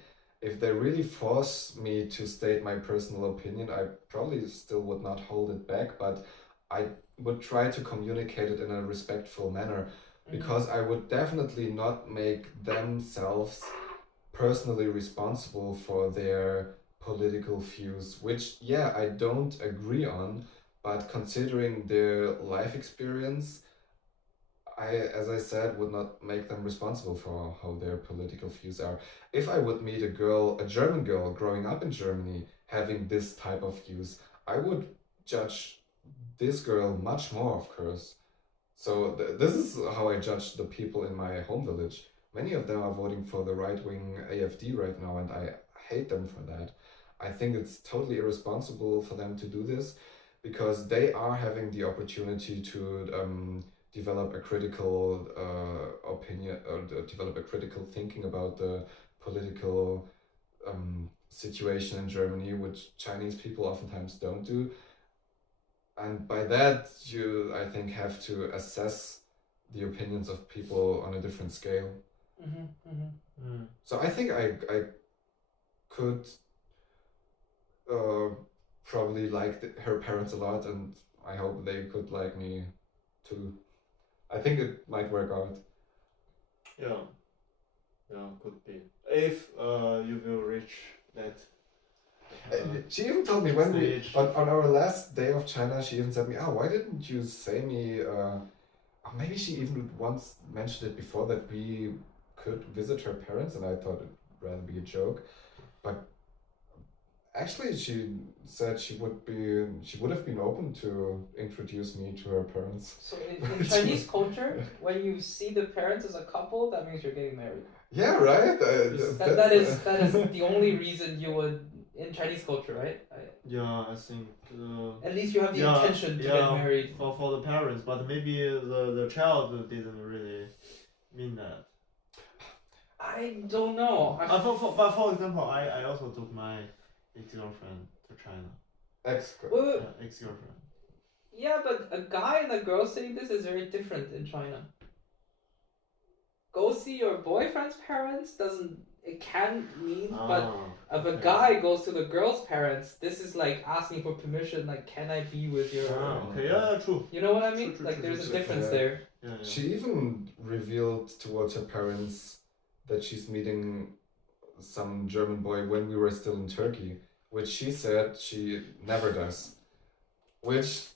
If they really force me to state my personal opinion, I probably still would not hold it back, but I would try to communicate it in a respectful manner, because I would definitely not make themselves personally responsible for their political views, which, yeah, I don't agree on, but considering their life experience, I, as I said, would not make them responsible for how their political views are. If I would meet a German girl growing up in Germany having this type of views, I would judge this girl much more, of course. So this is how I judge the people in my home village. Many of them are voting for the right-wing AfD right now, and I hate them for that. I think it's totally irresponsible for them to do this, because they are having the opportunity to develop a critical opinion, or develop a critical thinking about the political situation in Germany, which Chinese people oftentimes don't do. And by that, you, I think, have to assess the opinions of people on a different scale. So I think I could probably like her parents a lot, and I hope they could like me too. I think it might work out. Yeah, could be. If you will reach that. She even told me when we stage. on our last day of China, she even said me, "Oh, why didn't you say me?" Or maybe she even once mentioned it before, that we could visit her parents, and I thought it'd rather be a joke. But actually, she said she would have been open to introduce me to her parents. So in Chinese culture, when you see the parents as a couple, that means you're getting married. Yeah, right. That is the only reason you would in Chinese culture, right? Yeah, I think. At least you have the intention to get married. For the parents, but maybe the child didn't really mean that. I don't know. But for example, I also took my ex-girlfriend to China. Ex-girlfriend. Yeah, but a guy and a girl saying this is very different in China. Go see your boyfriend's parents it can mean, but if a guy goes to the girl's parents, this is like asking for permission, like, can I be with your... Okay, yeah, true. You know what I mean? True, like, there's a difference yeah. there. Yeah. She even revealed towards her parents that she's meeting some German boy when we were still in Turkey, which she said she never does. which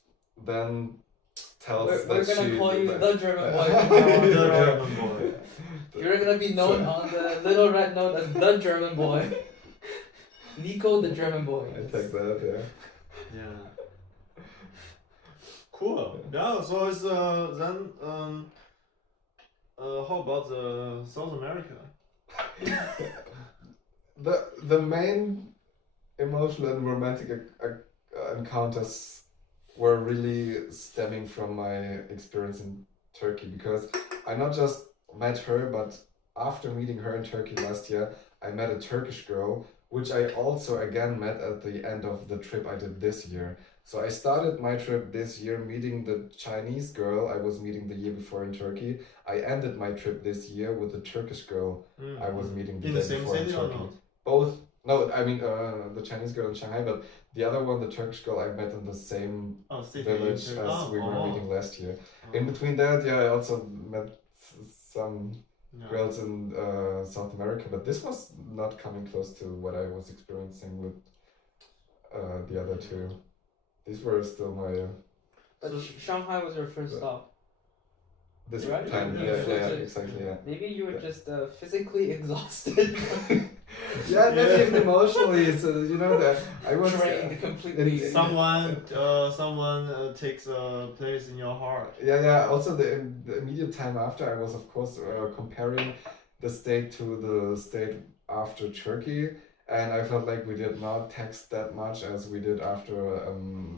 then tells We're that gonna she. call you that- the German boy. The German boy. You're gonna be known on the little red note as the German boy. Nico, the German boy. I take that, yeah. Yeah. Cool. Yeah. So it's then how about the South America? The main emotional and romantic encounters were really stemming from my experience in Turkey, because I not just met her, but after meeting her in Turkey last year, I met a Turkish girl, which I also again met at the end of the trip I did this year. So I started my trip this year meeting the Chinese girl I was meeting the year before in Turkey. I ended my trip this year with the Turkish girl I was meeting the in day the same before in city or Turkey. not? Both. No, I mean the Chinese girl in Shanghai, but the other one, the Turkish girl, I met in the same City. village as we were meeting last year. In between that, yeah, I also met some girls in South America, but this was not coming close to what I was experiencing with the other two. These were still my But Shanghai was your first stop. this Right? time. Yeah, Yeah, exactly. Yeah. Maybe you were Yeah. just physically exhausted. Yeah, not even emotionally. So you know that I was Drained completely. in- Someone takes a place in your heart. Yeah. Also, the immediate time after, I was of course comparing the state to the state after Turkey, and I felt like we did not text that much as we did after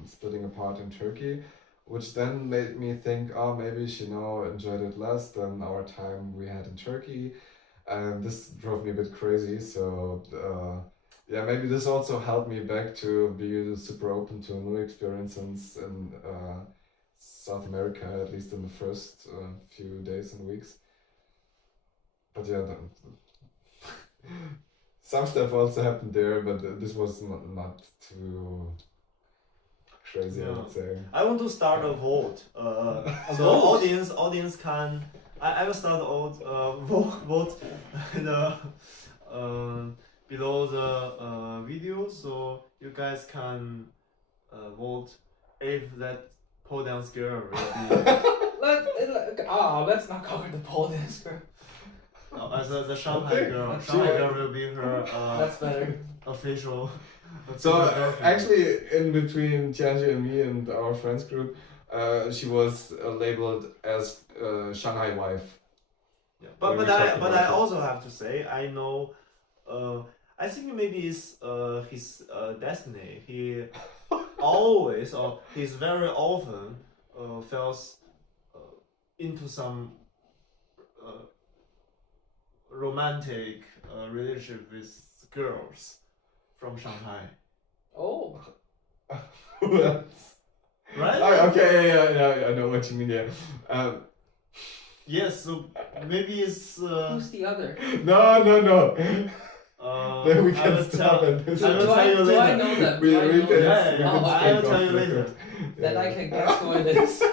splitting apart in Turkey, which then made me think, oh, maybe she enjoyed it less than our time we had in Turkey, and this drove me a bit crazy. So yeah, maybe this also helped me back to be super open to new experiences in South America, at least in the first few days and weeks. But yeah, some stuff also happened there, but this was not too crazy, I Yeah. would say. I want to start a vote. So vote? audience can. I will start vote the below the video, so you guys can vote if that pole dance girl will be Let's not cover the pole dance girl. as the Shanghai Okay. girl. She Shanghai was- girl will be her That's better. official. So girlfriend. actually, in between Tianji and me and our friends group, she was labeled as Shanghai wife. Yeah. When But we I talked about it. also have to say I know. I think maybe it's his destiny. He always or he's very often falls into some romantic relationship with girls from Shanghai, Oh. What? right? Oh, okay, yeah, I know what you mean. Yeah. Yes, so maybe it's. Who's the other? No. Then we I can will stop tell- at this. I will Do tell you do I later. know them? We Do I know can, them? Yeah, we yeah. can Oh, I speak will tell off you record. later. Then I Yeah. can guess who it is.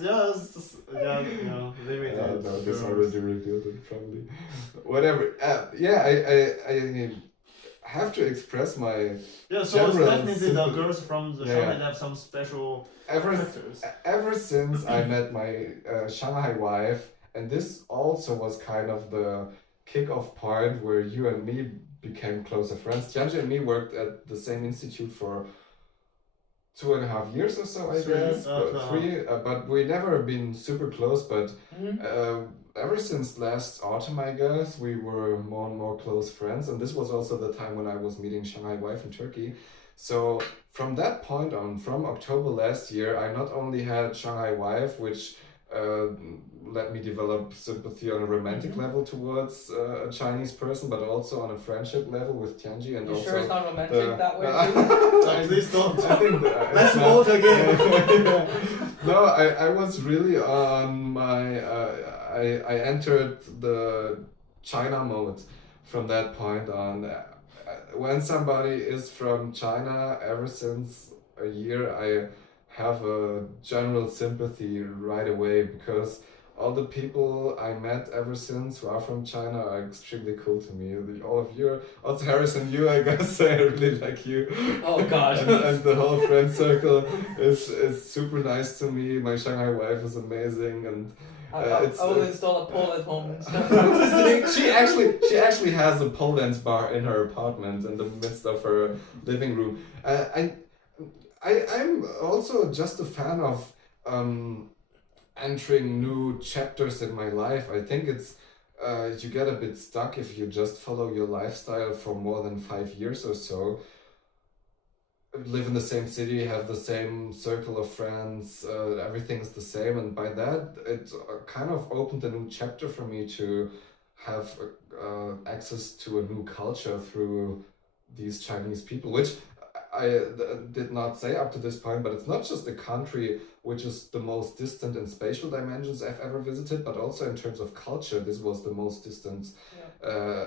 yes, limited. No, this girls. already revealed it probably. Whatever. Yeah, I have to express my Yeah, so general definitely the sympathy. girls from the Yeah, Shanghai yeah. have some special ever characters. ever since I met my Shanghai wife, and this also was kind of the kick-off point where you and me became closer friends. Tianji and me worked at the same institute for 2.5 years or so, I Three, guess. 2.5. Three, but we never been super close. But Mhm. ever since last autumn, I guess, we were more and more close friends. And this was also the time when I was meeting Shanghai wife in Turkey. So from that point on, from October last year, I not only had Shanghai wife, which let me develop sympathy on a romantic Mhm. level towards a Chinese person, but also on a friendship level with Tianji, and You also sure it's not romantic the- that way too? Please don't. I think that Let's it's not- vote again. No, I was really on my I entered the China mode from that point on. When somebody is from China, ever since a year, I have a general sympathy right away because all the people I met ever since who are from China are extremely cool to me. All of you, also Harrison, you, I guess, I really like you. Oh gosh. and the whole friend circle is super nice to me. My Shanghai wife is amazing, and I will install a pole at home and stuff. she actually has a pole dance bar in her apartment in the midst of her living room. I'm also just a fan of entering new chapters in my life. I think it's you get a bit stuck if you just follow your lifestyle for more than 5 years or so. Live in the same city, have the same circle of friends, everything's the same, and by that it kind of opened a new chapter for me to have access to a new culture through these Chinese people, which I did not say up to this point, but it's not just a country which is the most distant in spatial dimensions I've ever visited, but also in terms of culture, this was the most distant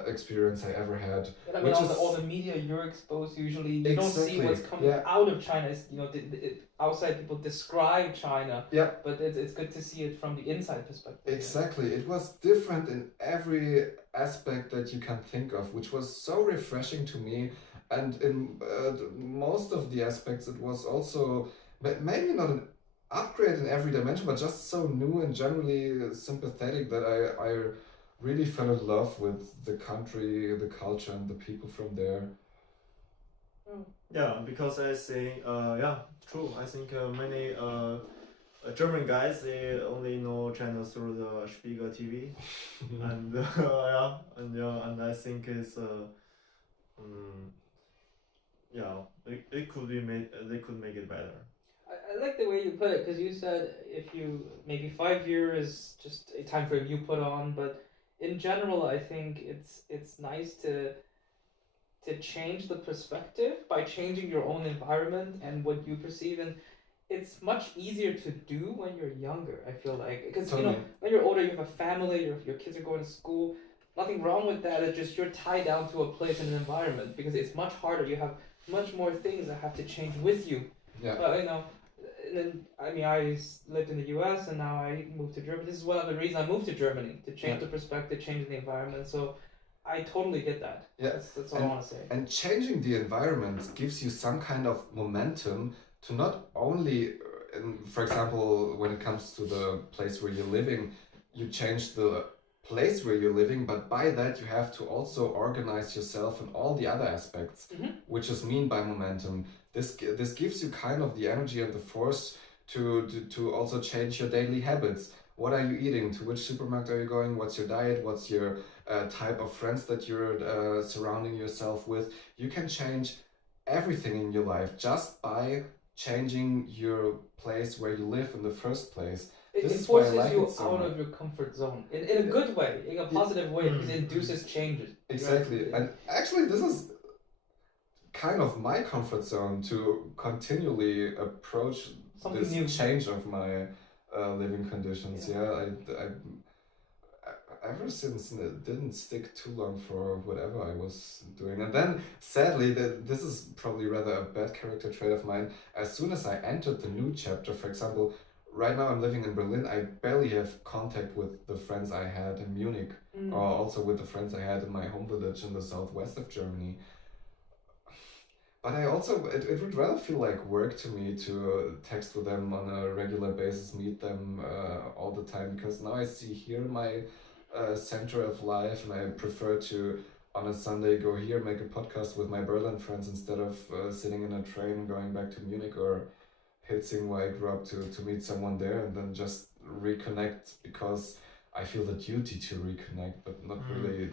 experience I ever had. But I mean, all the media you're exposed to, usually you don't see what's coming out of China. It's, outside people describe China, but it's good to see it from the inside perspective. Exactly, it was different in every aspect that you can think of, which was so refreshing to me. And in most of the aspects, it was also maybe not an upgrade in every dimension, but just so new and generally sympathetic that I really fell in love with the country, the culture, and the people from there. Yeah, because I think, true. I think many German guys, they only know China through the Spiegel TV, and and I think it's they could make it better. I like the way you put it, because you said if you maybe 5 years is just a time frame you put on, but in general I think it's nice to change the perspective by changing your own environment and what you perceive, and it's much easier to do when you're younger, I feel like, because totally. When you're older, you have a family, your kids are going to school, nothing wrong with that, it's just you're tied down to a place and an environment because it's much harder, you have much more things that have to change with you. I lived in the US and now I moved to Germany. This is one of the reasons I moved to Germany, to change the perspective, change the environment. So I totally get that. That's all I want to say. And changing the environment gives you some kind of momentum to not only, for example, when it comes to the place where you're living, you change the place where you're living, but by that you have to also organize yourself in all the other aspects, which is mean by momentum. This gives you kind of the energy and the force to also change your daily habits. What are you eating? To which supermarket are you going? What's your diet? What's your type of friends that you're surrounding yourself with? You can change everything in your life just by changing your place where you live in the first place. It forces you out of your comfort zone in a good way, in a positive way, because it induces changes. Exactly. And actually this is kind of my comfort zone, to continually approach something this new. Change of my living conditions. I ever since it didn't stick too long for whatever I was doing. And then sadly, this is probably rather a bad character trait of mine, as soon as I entered the new chapter, for example, right now I'm living in Berlin, I barely have contact with the friends I had in Munich, or also with the friends I had in my home village in the southwest of Germany. But I also, it would rather feel like work to me to text with them on a regular basis, meet them all the time, because now I see here my center of life, and I prefer to, on a Sunday, go here, make a podcast with my Berlin friends instead of sitting in a train and going back to Munich or Hilsing, where I grew up, to meet someone there and then just reconnect, because I feel the duty to reconnect, but not really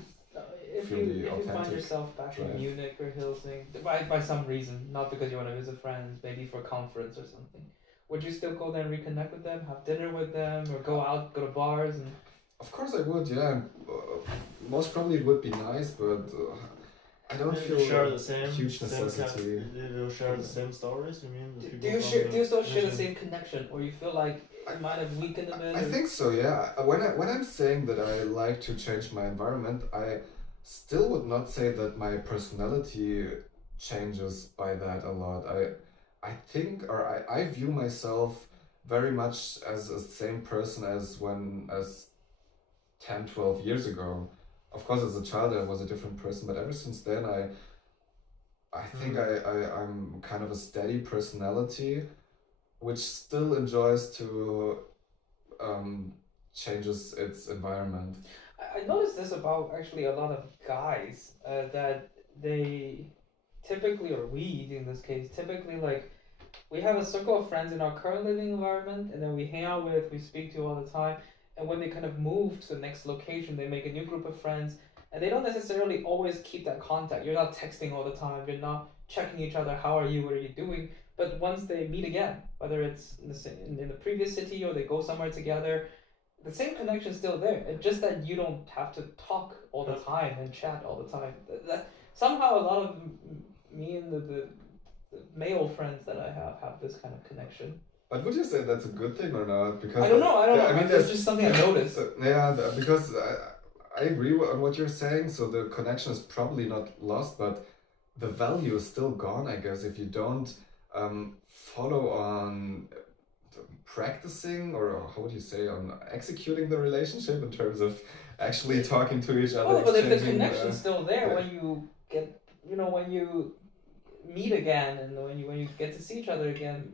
if you find yourself back in Munich or Hilsing by some reason, not because you want to visit friends, maybe for a conference or something, would you still go there and reconnect with them, have dinner with them, or go to bars? And of course I would, most probably it would be nice, but I don't feel share the same huge necessity. They will share the same stories. You mean? Do you still share the same connection, or you feel like it might have weakened a bit? I think so. Yeah. When I'm saying that I like to change my environment, I still would not say that my personality changes by that a lot. I think, or I view myself very much as the same person as 10, 12 years ago. Of course, as a child, I was a different person, but ever since then, I think I'm kind of a steady personality, which still enjoys to changes its environment. I noticed this about actually a lot of guys that they typically, or we in this case, typically like we have a circle of friends in our current living environment, and then we hang out with, we speak to all the time. And when they kind of move to the next location, they make a new group of friends, and they don't necessarily always keep that contact. You're not texting all the time. You're not checking each other. How are you? What are you doing? But once they meet again, whether it's in the previous city or they go somewhere together, the same connection's still there. It's just that you don't have to talk all the time and chat all the time. Somehow a lot of me and the male friends that I have this kind of connection. But would you say that's a good thing or not? Because I don't know. I mean, it's just something I noticed. Because I agree on what you're saying. So the connection is probably not lost, but the value is still gone, I guess, if you don't follow on practicing, or how would you say, on executing the relationship in terms of actually talking to each other. Oh, but if the connection's still there when you get, when you meet again, and when you get to see each other again.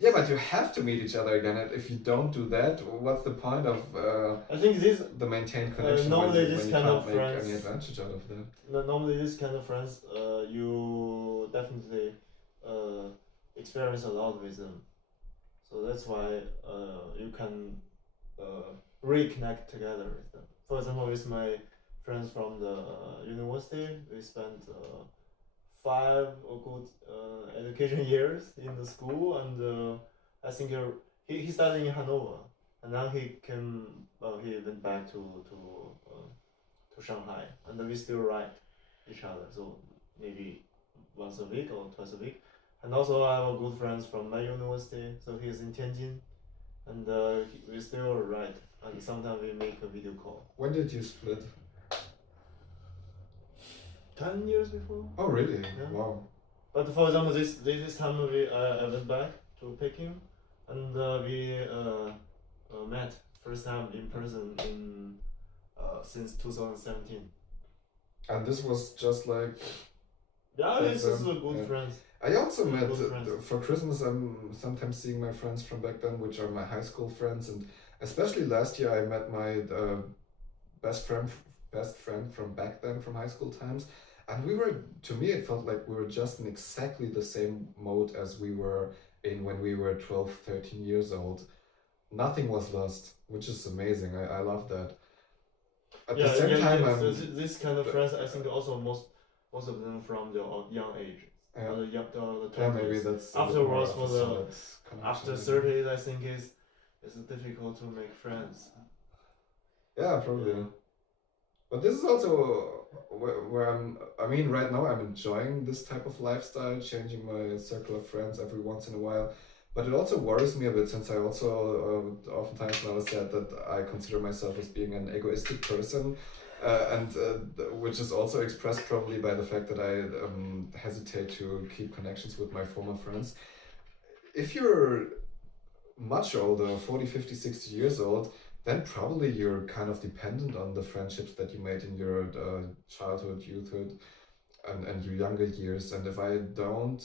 Yeah, but you have to meet each other again, and if you don't do that, what's the point of I think the maintained connection normally when this you kind can't of make friends, any advantage out of that? Normally this kind of friends, you definitely experience a lot with them. So that's why you can reconnect together with them. For example, with my friends from the university, we spent 5 good education years in the school, and I think he started in Hanover, and then he went back to Shanghai, and we still write each other, so maybe once a week or twice a week. And also I have good friends from my university, so he's in Tianjin, and we still write, and sometimes we make a video call. When did you split? 10 years before. Oh really? Yeah. Wow. But for example, this time I went back to Peking, and we met first time in person since 2017. And this was just like. Yeah, this is a good friends. I also met for Christmas. I'm sometimes seeing my friends from back then, which are my high school friends, and especially last year I met my best friend from back then, from high school times. And to me, it felt like we were just in exactly the same mode as we were in when we were 12, 13 years old. Nothing was lost, which is amazing. I love that. At the same time, this kind of friends, I think also most of them from the young age. Yeah. The 20s. Maybe that's afterwards after 30s, I think it's difficult to make friends. Yeah, probably. Yeah. But this is also where right now I'm enjoying this type of lifestyle, changing my circle of friends every once in a while. But it also worries me a bit, since I also oftentimes now said that I consider myself as being an egoistic person, and which is also expressed probably by the fact that I hesitate to keep connections with my former friends. If you're much older, 40, 50, 60 years old, then probably you're kind of dependent on the friendships that you made in your childhood, youthhood, and your younger years. And if I don't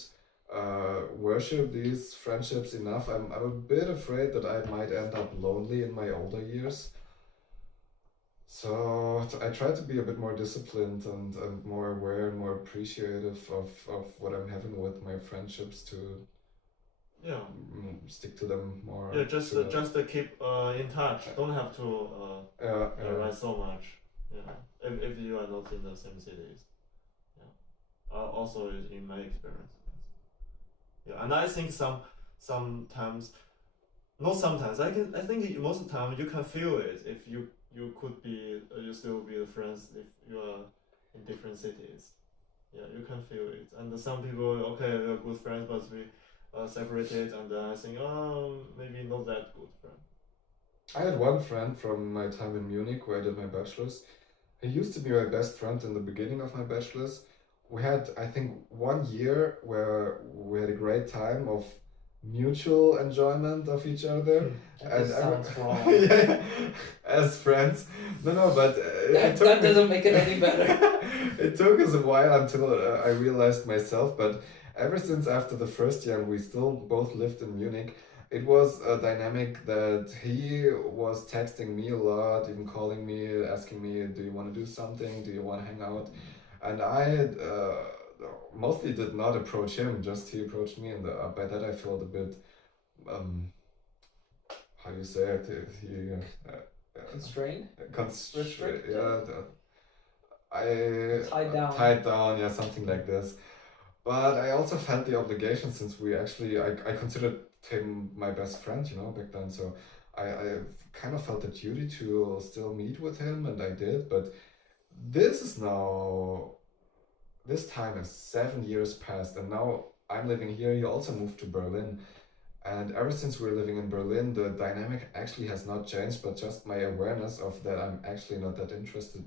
worship these friendships enough, I'm a bit afraid that I might end up lonely in my older years. So I try to be a bit more disciplined and more aware and more appreciative of what I'm having with my friendships, to stick to them more. Yeah, just to keep in touch. Don't have to write so much. Yeah, if you are not in the same cities. Yeah, also in my experience. Yeah, and I think sometimes, not sometimes. I think most of the time you can feel it if you could be you still be friends if you are in different cities. Yeah, you can feel it. And some people, okay, we are good friends, but we separated, and then I think, maybe not that good friend. I had one friend from my time in Munich where I did my bachelor's. He used to be my best friend in the beginning of my bachelor's. We had, I think, 1 year where we had a great time of mutual enjoyment of each other. That just sounds wrong. Yeah, as friends. No, but That doesn't make it any better. It took us a while until I realized myself, but ever since after the first year, and we still both lived in Munich, it was a dynamic that he was texting me a lot, even calling me, asking me, do you want to do something? Do you want to hang out? And I mostly did not approach him, just he approached me, and by that I felt a bit, how do you say it? Constrained? Restricted? Yeah, Tied down. Yeah, something like this. But I also felt the obligation, since I considered him my best friend, back then. So I kind of felt the duty to still meet with him, and I did. But this time is 7 years past, and now I'm living here. He also moved to Berlin. And ever since we're living in Berlin, the dynamic actually has not changed, but just my awareness of that I'm actually not that interested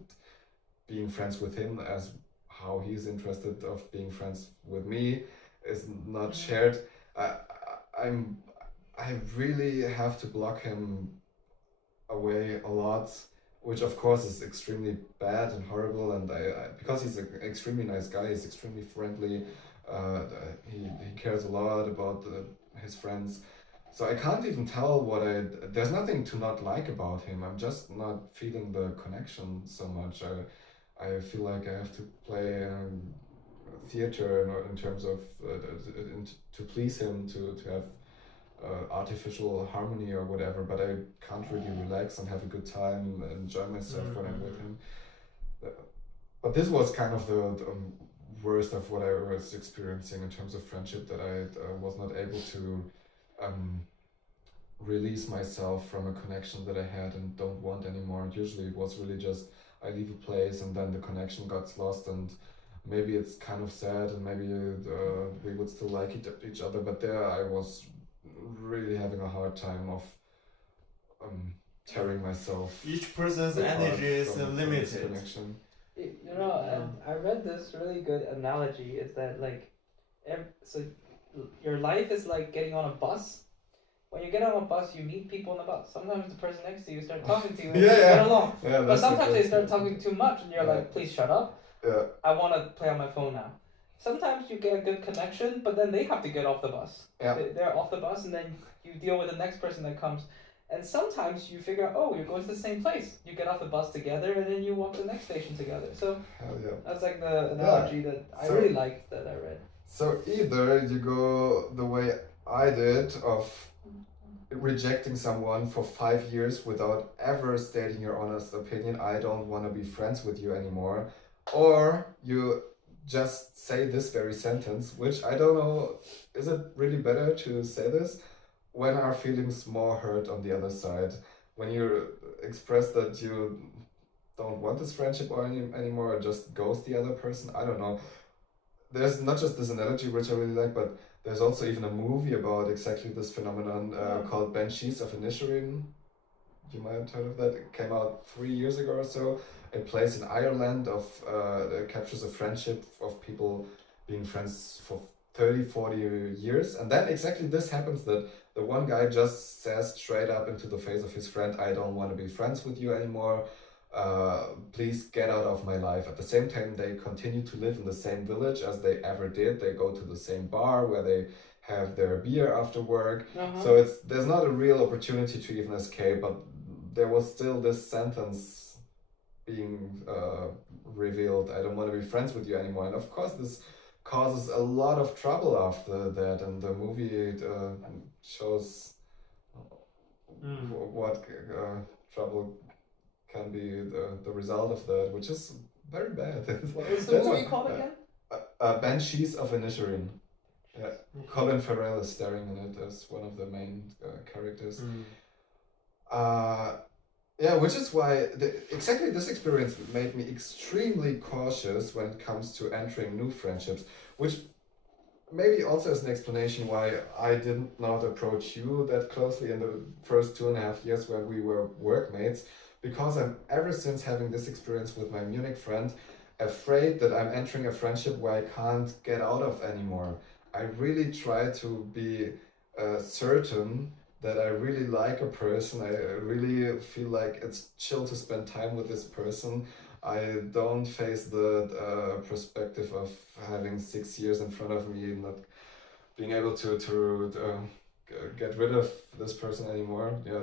being friends with him as how he's interested of being friends with me is not shared. I really have to block him away a lot, which of course is extremely bad and horrible. And because he's an extremely nice guy, he's extremely friendly. He cares a lot about his friends. So I can't even tell there's nothing to not like about him. I'm just not feeling the connection so much. I feel like I have to play theater in terms of to please him, to have artificial harmony or whatever, but I can't really relax and have a good time and enjoy myself when I'm with him. But this was kind of the worst of what I was experiencing in terms of friendship, that I was not able to release myself from a connection that I had and don't want anymore. Usually it was really just I leave a place and then the connection got lost, and maybe it's kind of sad, and maybe we would still like each other, but there I was really having a hard time of tearing myself. Each person's energy is limited. Connection. I read this really good analogy. Is that so your life is like getting on a bus. When you get on a bus, you meet people on the bus. Sometimes the person next to you starts talking to you and you get along. Yeah, but sometimes they start talking too much and you're like, please shut up. Yeah. I want to play on my phone now. Sometimes you get a good connection, but then they have to get off the bus. Yeah. They're off the bus, and then you deal with the next person that comes. And sometimes you figure out, oh, you're going to the same place. You get off the bus together, and then you walk to the next station together. So that's like the analogy that I really liked that I read. So either you go the way I did of rejecting someone for 5 years without ever stating your honest opinion, I don't want to be friends with you anymore, or you just say this very sentence, which I don't know, is it really better to say this? When are feelings more hurt on the other side? When you express that you don't want this friendship anymore, or just ghost the other person? I don't know. There's not just this analogy, which I really like, but there's also even a movie about exactly this phenomenon called Banshees of Inisherin. You might have heard of that. It came out 3 years ago or so. It plays in Ireland. It captures a friendship of people being friends for 30, 40 years. And then exactly this happens, that the one guy just says straight up into the face of his friend, I don't want to be friends with you anymore. Please get out of my life. At the same time, they continue to live in the same village as they ever did. They go to the same bar where they have their beer after work. So there's not a real opportunity to even escape, but there was still this sentence being revealed, I don't want to be friends with you anymore. And of course this causes a lot of trouble after that, and the movie shows what trouble can be the result of that, which is very bad. What was the movie called again? Banshees of Inisherin. Yeah. Colin Farrell is starring in it as one of the main characters. Which is why exactly this experience made me extremely cautious when it comes to entering new friendships, which maybe also is an explanation why I did not approach you that closely in the first 2.5 years when we were workmates, because I'm ever since having this experience with my Munich friend afraid that I'm entering a friendship where I can't get out of anymore. I really try to be certain that I really like a person. I really feel like it's chill to spend time with this person. I don't face the perspective of having 6 years in front of me and not being able to get rid of this person anymore. Yeah,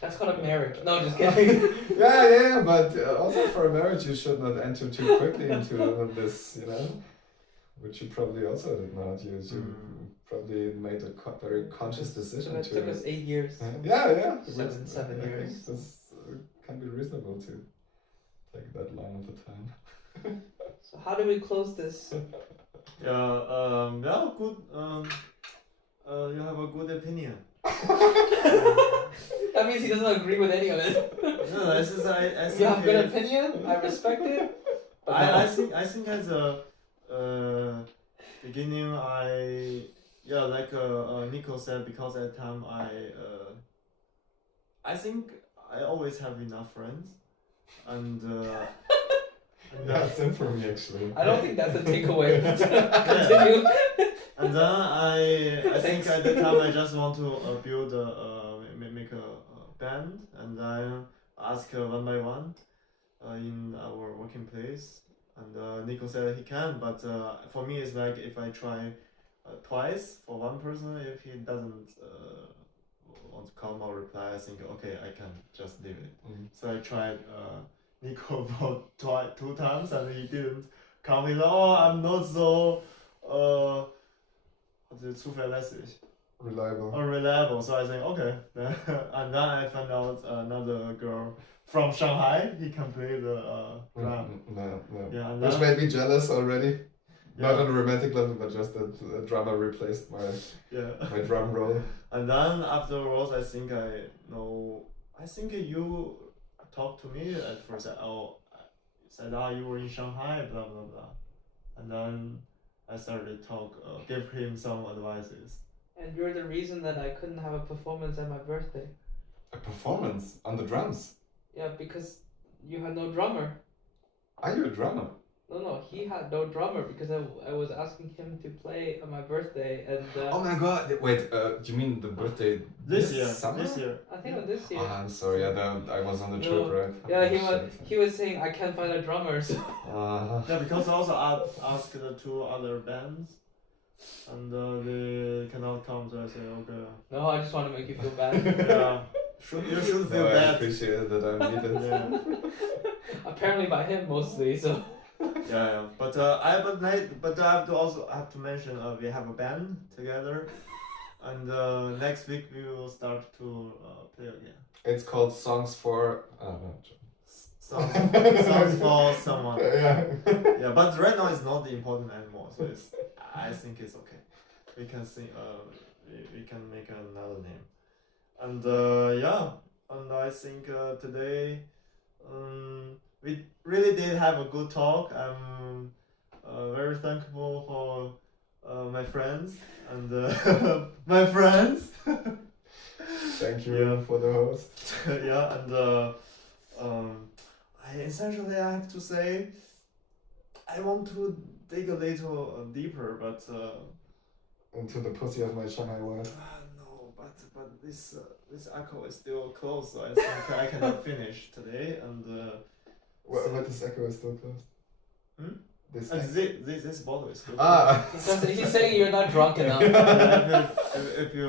That's called a marriage. No, just kidding. yeah, but also for a marriage you should not enter too quickly into this, which you probably also did not. You probably made a very conscious decision So that took us 8 years. Yeah. 7 I years. think this can be reasonable to take that line of the time. So how do we close this? Yeah, good. You have a good opinion. That means he doesn't agree with any of it. No, this is I think You have good opinion. I respect it. But I no. think as a beginning like Nico said, because at the time I think I always have enough friends and Yeah, same for me actually. I don't think that's a takeaway. Continue. And then I think at the time I just want to build make a band, and I ask one by one in our working place, and Nico said he can, but for me it's like if I try twice for one person, if he doesn't want to come or reply, I think okay, I can just leave it. So I tried Nico for 2 times and he didn't come. He's like, oh, I'm not so zuverlässig. Unreliable. So I think okay, and then I found out another girl from Shanghai. He can play the drum. No. Yeah, and Which then, made me jealous already. yeah, Not on a romantic level, but just that a drummer replaced my drum roll. And then afterwards, I think you talked to me at first. Said you were in Shanghai, blah blah blah, and then I started to give him some advices. And you're the reason that I couldn't have a performance at my birthday. A performance on the drums. Yeah, because you had no drummer. Are you a drummer? No, he had no drummer because I was asking him to play on my birthday and. Oh my god! Wait, do you mean the birthday This year. summer? This year. I think it was this year. I'm sorry, I was on the trip, No. right? Yeah, Oh, he was saying I can't find a drummer. So. Yeah, because also I asked the 2 other bands, and they cannot come. So I say okay. No, I just want to make you feel bad. Yeah. You should feel No, I bad. appreciate that I'm needed. Yeah. Apparently by him mostly. So. Yeah. But I have to mention we have a band together, and next week we will start to play again. It's called Songs for. No. Songs for someone. Yeah. Yeah, but right now it's not important anymore. So I think it's okay. We can sing. We can make another name, and and I think today, we really did have a good talk. I'm very thankful for my friends and my friends. Thank you Yeah. for the host. Yeah, and I have to say, I want to dig a little deeper, but Into the pussy of my Shanghai wife. no, but this echo is still closed, so I think I cannot finish today, and What this echo is still closed? This echo? this bottle is still Because he's saying you're not drunk enough. if you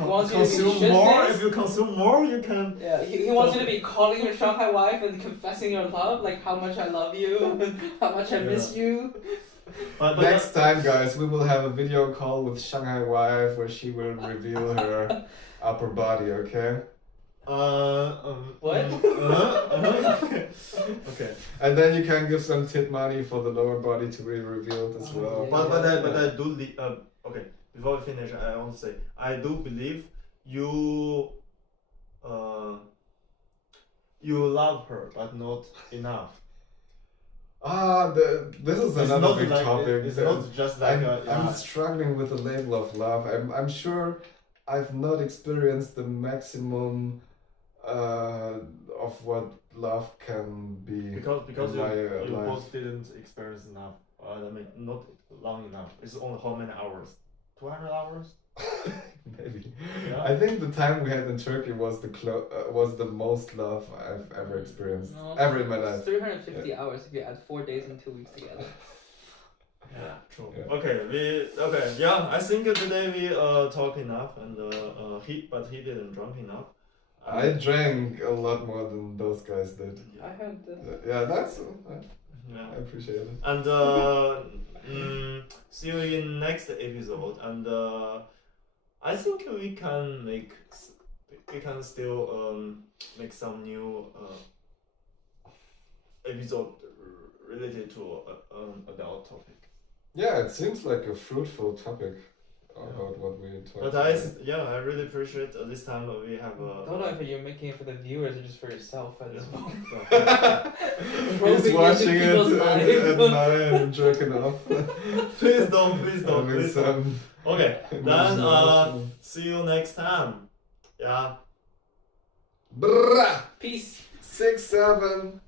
wants you to be consume more, shit-faced? if you consume more, you can. Yeah, he wants you to be calling your Shanghai wife and confessing your love, like how much I love you, how much I miss you. But Next time, guys, we will have a video call with Shanghai wife where she will reveal her upper body, okay? What? Okay. And then you can give some tit money for the lower body to be revealed as well. Yeah. But I do okay. Before we finish, I want to say I do believe you you love her, but not enough. This is It's another not big like topic. it's not just like I'm struggling with the label of love. I'm sure I've not experienced the maximum of what love can be. because in my you life. both didn't experience enough. I mean, not long enough. It's only how many hours? 200 hours. Maybe. Yeah. I think the time we had in Turkey was was the most love I've ever experienced ever in my life. It's 350 hours if you add 4 days and 2 weeks together. Yeah, true. Yeah. Okay, yeah. I think today we talk enough, and he didn't drink enough. I drank a lot more than those guys did. I had this. Yeah, that's. Yeah. I appreciate it. And see you in next episode. And I think we can still make some new episode related to adult topic. Yeah, it seems like a fruitful topic about what we talked But about. I really appreciate this time we have Don't know if you're making it for the viewers or just for yourself at this point. He's Probing watching into it people's at lives. 9 and jerking off. Please don't. Having some Okay, then emotional- see you next time. Yeah. Brrrah! Peace. 6, 7.